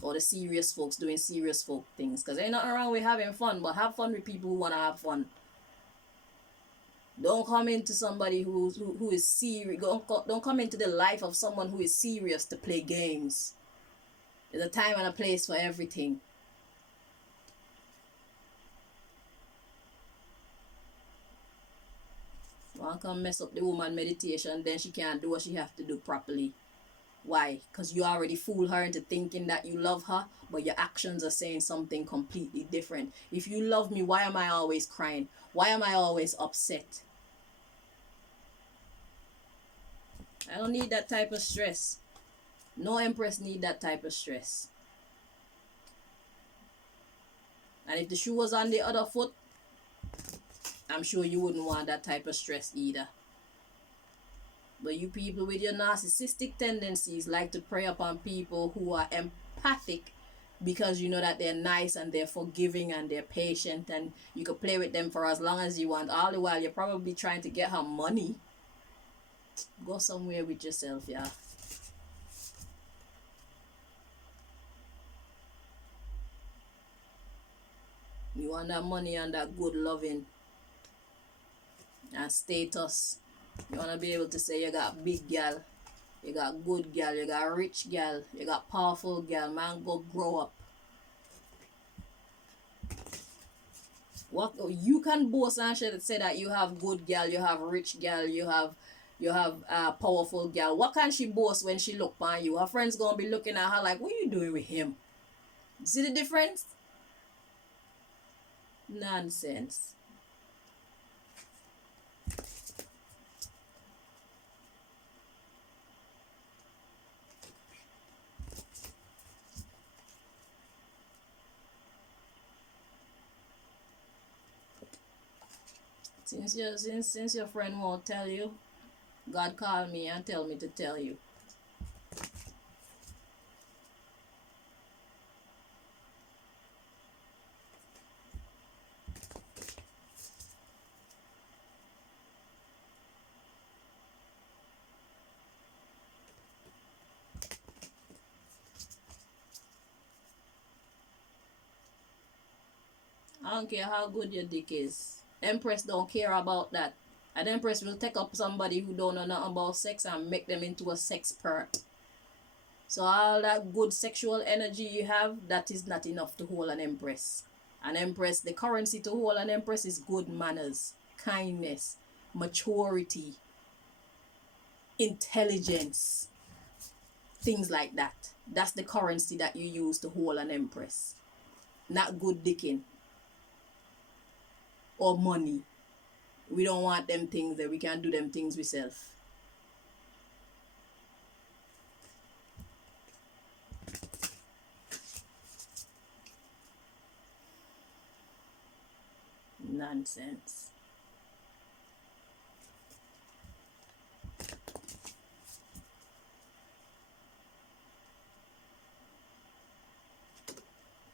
Or the serious folks doing serious folk things. Because ain't nothing wrong with having fun, but have fun with people who want to have fun. Don't come into somebody who is serious. Don't come into the life of someone who is serious to play games. There's a time and a place for everything. Want to come mess up the woman meditation, then she can't do what she have to do properly. Why? Because you already fooled her into thinking that you love her, but your actions are saying something completely different. If you love me, why am I always crying? Why am I always upset? I don't need that type of stress. No empress need that type of stress. And if the shoe was on the other foot, I'm sure you wouldn't want that type of stress either. But you people with your narcissistic tendencies like to prey upon people who are empathic because you know that they're nice and they're forgiving and they're patient and you could play with them for as long as you want. All the while you're probably trying to get her money. Go somewhere with yourself, yeah. You want that money and that good loving and status. You want to be able to say you got big gal, you got good gal, you got rich gal, you got powerful gal. Man, go grow up. What you can boast and say that you have good gal, you have rich gal, you have powerful gal. What can she boast when she look on you? Her friends gonna be looking at her like, what are you doing with him? See the difference? Nonsense. Since your friend won't tell you, God called me and tell me to tell you. I don't care how good your dick is. Empress don't care about that. An Empress will take up somebody who don't know nothing about sex and make them into a sexpert. So all that good sexual energy you have, that is not enough to hold an Empress. An Empress, the currency to hold an Empress is good manners, kindness, maturity, intelligence, things like that. That's the currency that you use to hold an Empress. Not good dicking or money. We don't want them things that we can do them things ourselves. Nonsense.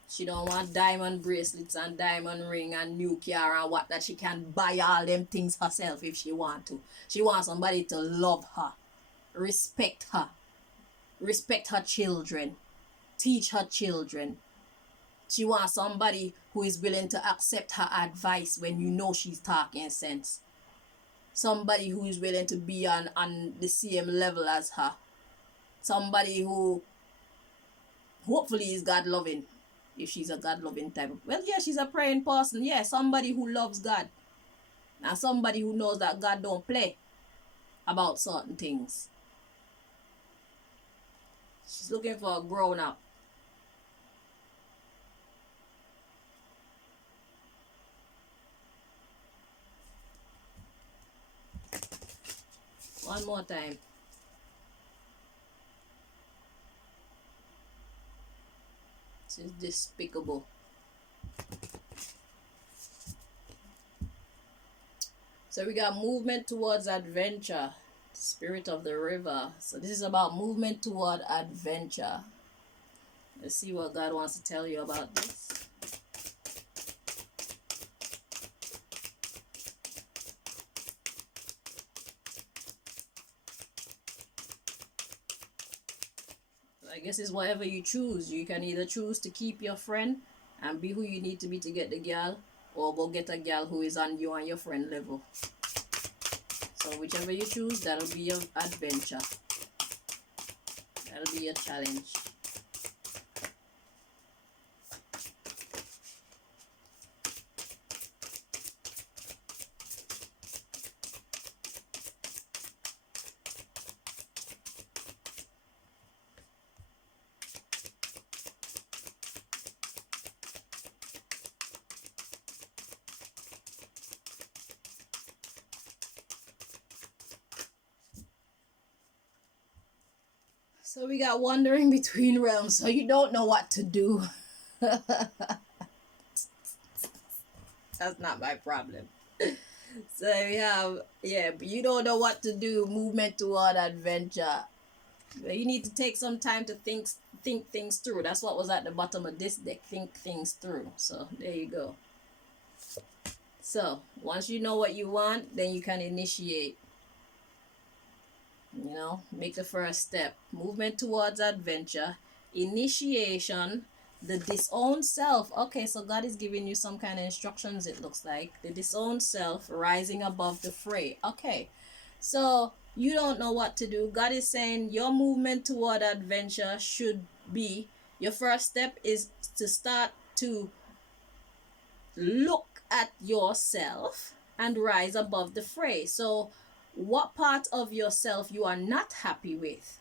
She don't want diamond bracelets and diamond ring and new car and what, that she can buy all them things herself if she want to. She wants somebody to love her, respect her children, teach her children. She wants somebody who is willing to accept her advice when you know she's talking sense. Somebody who is willing to be on the same level as her. Somebody who hopefully is God loving. If she's a God loving type of, well, yeah, she's a praying person. Yeah, somebody who loves God. And somebody who knows that God don't play about certain things. She's looking for a grown up. One more time. This is despicable. So we got movement towards adventure. Spirit of the river. So this is about movement toward adventure. Let's see what God wants to tell you about this. I guess it's whatever you choose. You can either choose to keep your friend and be who you need to be to get the girl, or go get a girl who is on you and your friend level. So whichever you choose, that'll be your adventure. That'll be your challenge. So we got wandering between realms, so you don't know what to do. That's not my problem. So we have, yeah, but you don't know what to do, movement toward adventure. You need to take some time to think things through. That's what was at the bottom of this deck, think things through. So there you go. So once you know what you want, then you can initiate. You know, make the first step. Movement towards adventure, initiation, the disowned self. Okay, so God is giving you some kind of instructions, it looks like. The disowned self, rising above the fray. Okay, so you don't know what to do. God is saying your movement toward adventure should be, your first step is to start to look at yourself and rise above the fray. So what part of yourself you are not happy with?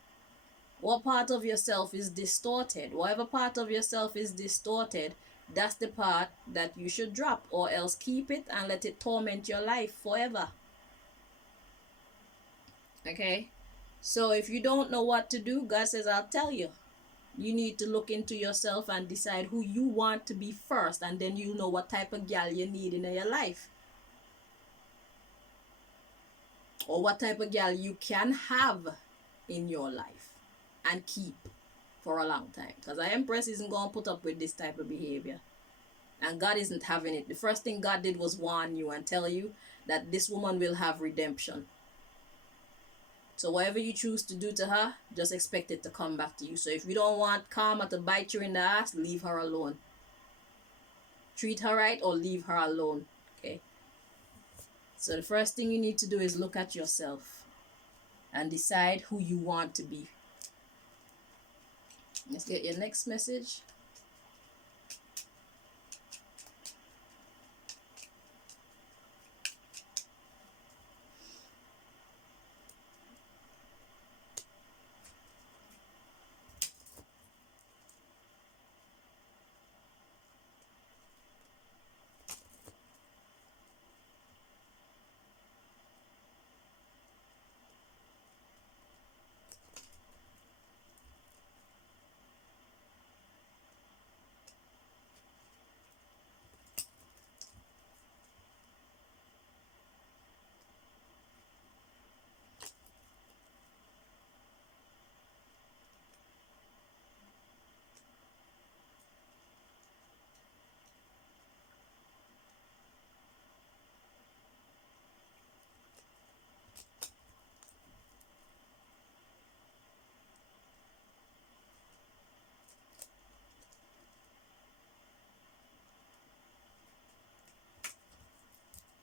What part of yourself is distorted? Whatever part of yourself is distorted, that's the part that you should drop, or else keep it and let it torment your life forever. Okay? So if you don't know what to do, God says, I'll tell you. You need to look into yourself and decide who you want to be first, and then you'll know what type of gal you need in your life. Or what type of girl you can have in your life and keep for a long time. Because an Empress isn't going to put up with this type of behavior. And God isn't having it. The first thing God did was warn you and tell you that this woman will have redemption. So whatever you choose to do to her, just expect it to come back to you. So if you don't want karma to bite you in the ass, leave her alone. treat her right or leave her alone. Okay. So the first thing you need to do is look at yourself and decide who you want to be. Let's get your next message.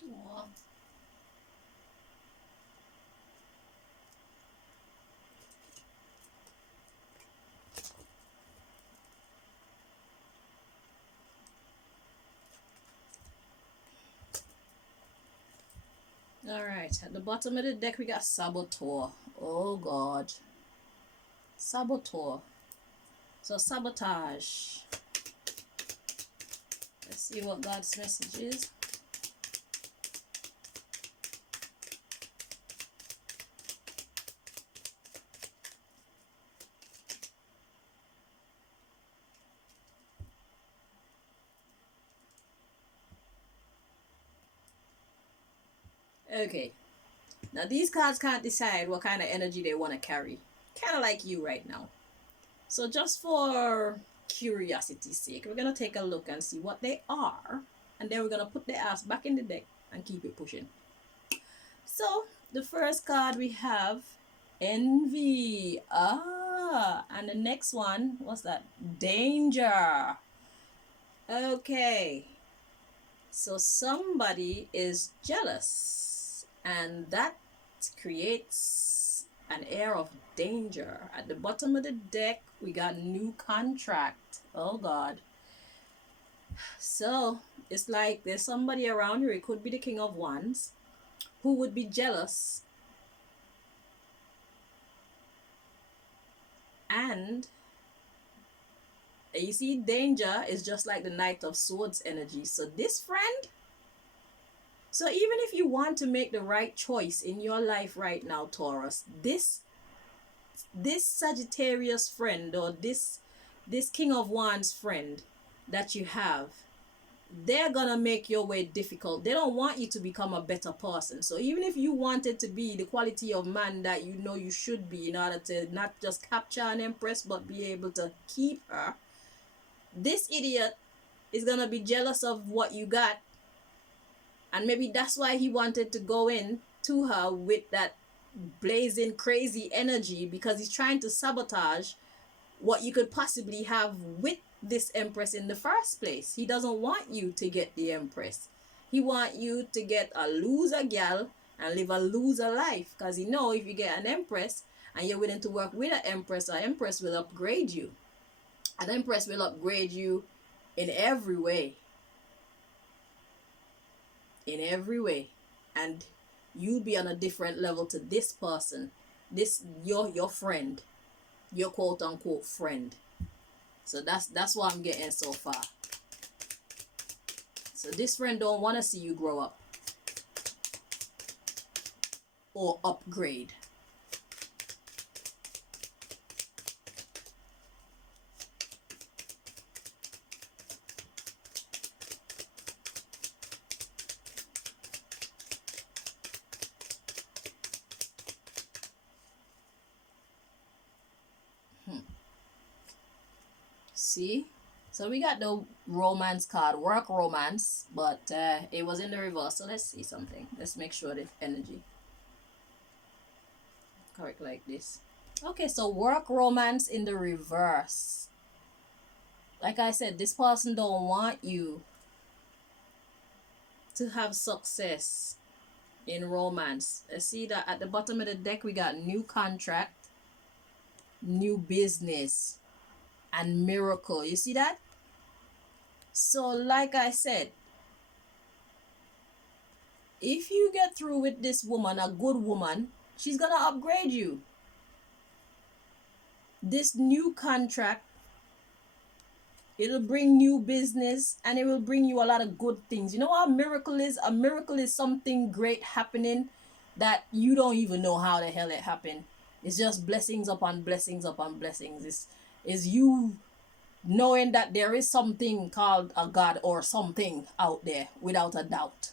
Wow. Alright, at the bottom of the deck we got Saboteur. Oh god. Saboteur. So sabotage. Let's see what God's message is. Okay. Now these cards can't decide what kind of energy they want to carry. Kind of like you right now. So just for curiosity's sake, we're going to take a look and see what they are. And then we're going to put the ass back in the deck and keep it pushing. So the first card we have Envy. And the next one, what's that? Danger. Okay. So somebody is jealous, and that creates an air of danger. At the bottom of the deck, we got new contract. Oh God. So it's like there's somebody around you. It could be the King of Wands who would be jealous. And you see, danger is just like the Knight of Swords energy. So this friend, so even if you want to make the right choice in your life right now, Taurus, this Sagittarius friend, or this King of Wands friend that you have, they're gonna make your way difficult. They don't want you to become a better person. So even if you wanted to be the quality of man that you know you should be in order to not just capture an empress but be able to keep her, this idiot is gonna be jealous of what you got, and maybe that's why he wanted to go in to her with that blazing crazy energy, because he's trying to sabotage what you could possibly have with this empress in the first place. He doesn't want you to get the empress. He want you to get a loser gal and live a loser life, because he know if you get an empress and you're willing to work with an empress will upgrade you. An empress will upgrade you in every way. In every way. And you'll be on a different level to this person. This your friend. Your quote unquote friend. So that's what I'm getting so far. So this friend don't want to see you grow up or upgrade. See? So we got the romance card, work romance, but it was in the reverse. So let's see something. Let's make sure the energy correct like this. Okay, so work romance in the reverse. Like I said, this person don't want you to have success in romance. I see that at the bottom of the deck we got new contract, new business, and miracle. You see that? So like I said, if you get through with this woman, a good woman, she's gonna upgrade you. This new contract, it'll bring new business and it will bring you a lot of good things. You know what a miracle is? A miracle is something great happening that you don't even know how the hell it happened. It's just blessings upon blessings upon blessings. It's you knowing that there is something called a God or something out there without a doubt.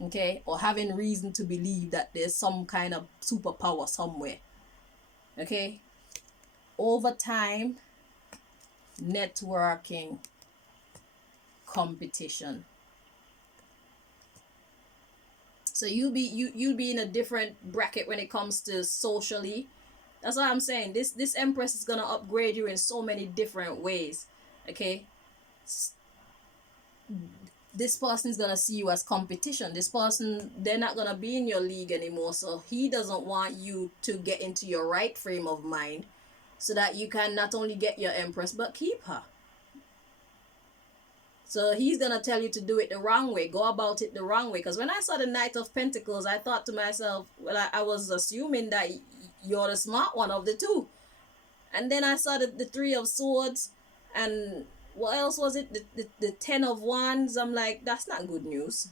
Okay? Or having reason to believe that there's some kind of superpower somewhere. Okay? Over time, networking, competition. So you'll be in a different bracket when it comes to socially. That's what I'm saying. This Empress is gonna upgrade you in so many different ways. Okay? This person is gonna see you as competition. This person, they're not gonna be in your league anymore. So he doesn't want you to get into your right frame of mind so that you can not only get your Empress but keep her. So he's gonna tell you to do it the wrong way, go about it the wrong way. Because when I saw the Knight of Pentacles, I thought to myself, well, I was assuming that you're the smart one of the two. And then I saw the Three of Swords, and what else was it? The Ten of Wands. I'm like, that's not good news.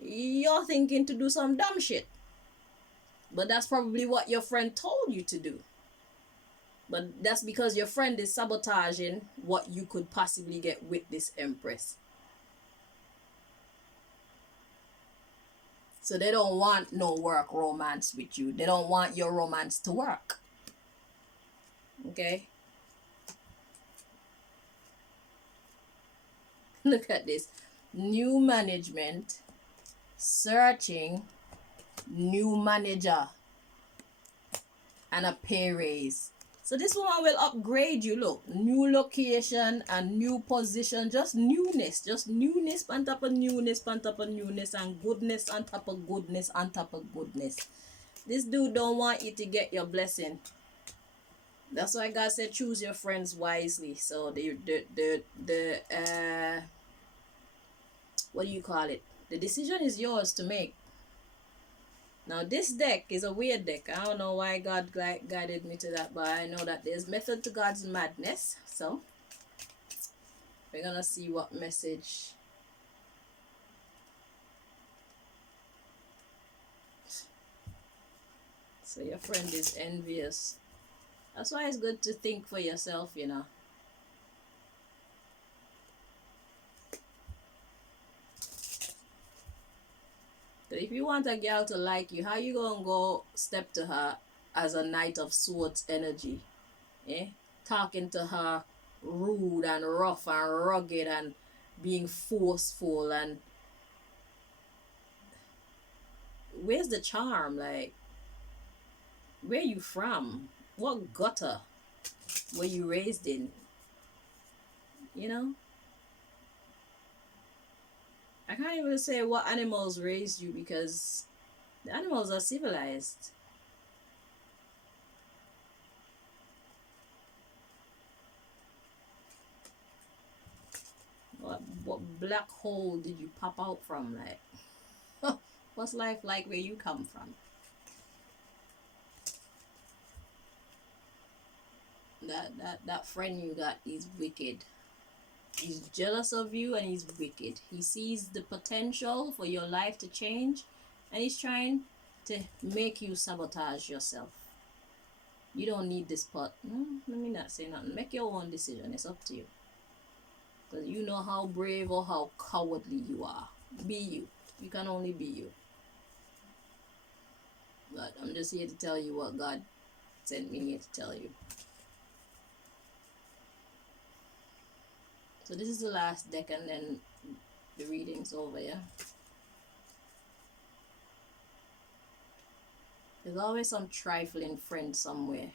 You're thinking to do some dumb shit. But that's probably what your friend told you to do. But that's because your friend is sabotaging what you could possibly get with this Empress. So they don't want no work romance with you. They don't want your romance to work. Okay? Look at this. New management, searching, new manager, and a pay raise. So this woman will upgrade you. Look, new location and new position. Just newness on top of newness on top of newness, and goodness on top of goodness on top of goodness. This dude don't want you to get your blessing. That's why God said choose your friends wisely. So the what do you call it? The decision is yours to make. Now this deck is a weird deck. I don't know why God guided me to that, but I know that there's method to God's madness. So we're gonna see what message. So your friend is envious. That's why it's good to think for yourself, you know. So if you want a girl to like you, how you gonna go step to her as a Knight of Swords energy? Eh? Talking to her rude and rough and rugged and being forceful, and where's the charm? Like, where you from? What gutter were you raised in? You know? I can't even say what animals raised you, because the animals are civilized. What black hole did you pop out from? Like, what's life like where you come from? That friend you got is wicked. He's jealous of you and he's wicked. He sees the potential for your life to change, and he's trying to make you sabotage yourself. You don't need this pot. Let me not say nothing. Make your own decision. It's up to you. Because you know how brave or how cowardly you are. Be you. You can only be you. But I'm just here to tell you what God sent me here to tell you. So this is the last deck, and then the reading's over, yeah? There's always some trifling friend somewhere.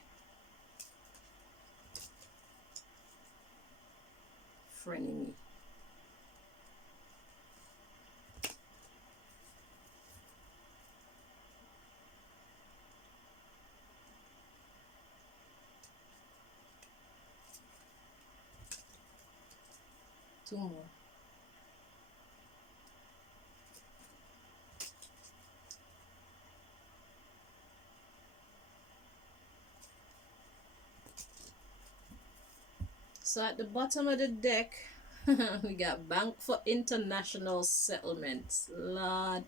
Frenemy. Two more. So at the bottom of the deck, we got Bank for International Settlements. Lord.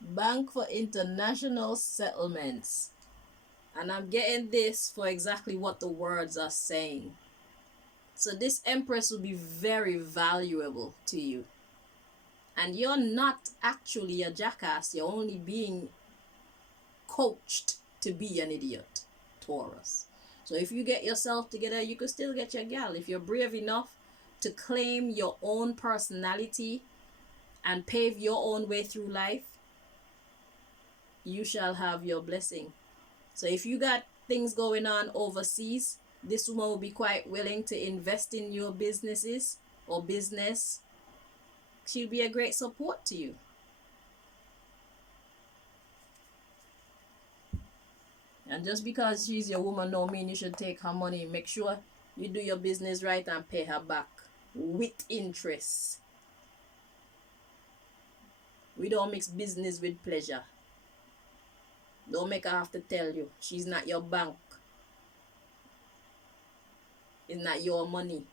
Bank for International Settlements. And I'm getting this for exactly what the words are saying. So this Empress will be very valuable to you. And you're not actually a jackass. You're only being coached to be an idiot, Taurus. So if you get yourself together, you could still get your gal. If you're brave enough to claim your own personality and pave your own way through life, you shall have your blessing. So if you got things going on overseas, this woman will be quite willing to invest in your businesses or business. She'll be a great support to you. And just because she's your woman don't mean you should take her money. Make sure you do your business right and pay her back with interest. We don't mix business with pleasure. Don't make her have to tell you. She's not your bank. It's not your money.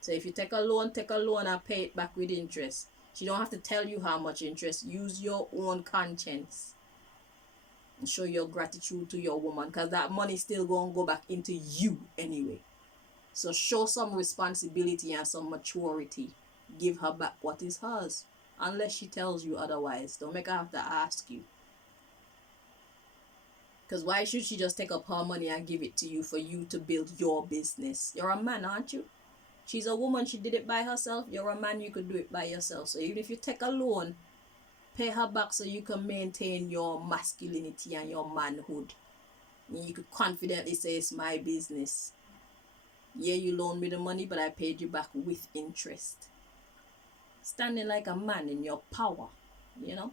So if you take a loan and pay it back with interest. She don't have to tell you how much interest. Use your own conscience. And show your gratitude to your woman, because that money still going to go back into you anyway. So show some responsibility and some maturity. Give her back what is hers. Unless she tells you otherwise. Don't make her have to ask you. Because why should she just take up her money and give it to you for you to build your business? You're a man, aren't you? She's a woman. She did it by herself. You're a man. You could do it by yourself. So even if you take a loan, pay her back so you can maintain your masculinity and your manhood. And you could confidently say, it's my business. Yeah, you loaned me the money, but I paid you back with interest. Standing like a man in your power, you know?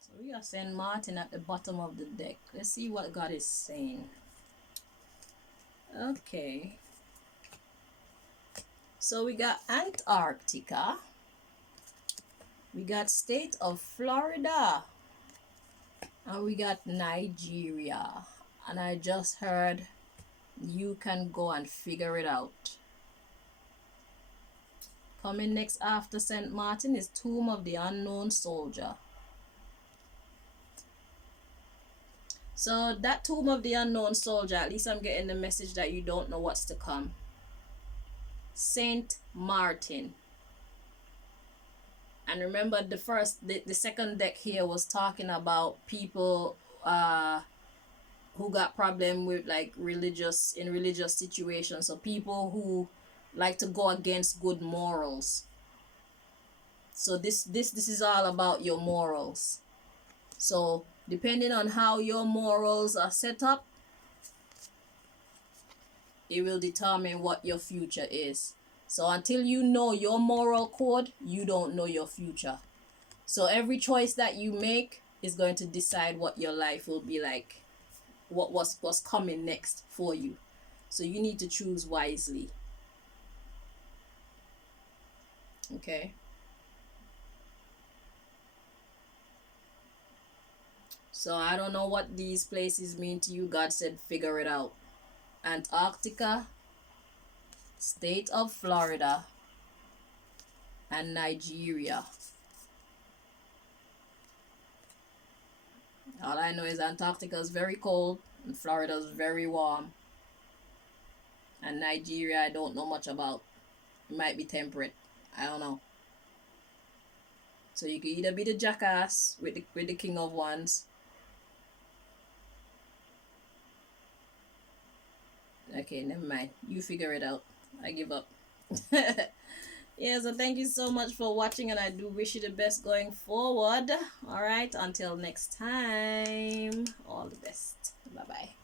So we are Saint Martin at the bottom of the deck. Let's see what God is saying. Okay. So we got Antarctica. We got state of Florida. And we got Nigeria. And I just heard you can go and figure it out. Coming next after St. Martin is Tomb of the Unknown Soldier. So that Tomb of the Unknown Soldier, at least I'm getting the message that you don't know what's to come. Saint Martin. And remember the second deck here was talking about people who got problem with like religious situations. So people who like to go against good morals. So this is all about your morals. So depending on how your morals are set up, it will determine what your future is. So until you know your moral code, you don't know your future. So every choice that you make is going to decide what your life will be like, what's coming next for you. So you need to choose wisely. Okay. So I don't know what these places mean to you. God said figure it out. Antarctica, state of Florida, and Nigeria. All I know is Antarctica is very cold and Florida is very warm. And Nigeria I don't know much about. It might be temperate. I don't know. So you could either be the jackass with the King of Wands. Okay, never mind. You figure it out. I give up. Yeah, so thank you so much for watching, and I do wish you the best going forward. All right, until next time, all the best. Bye bye.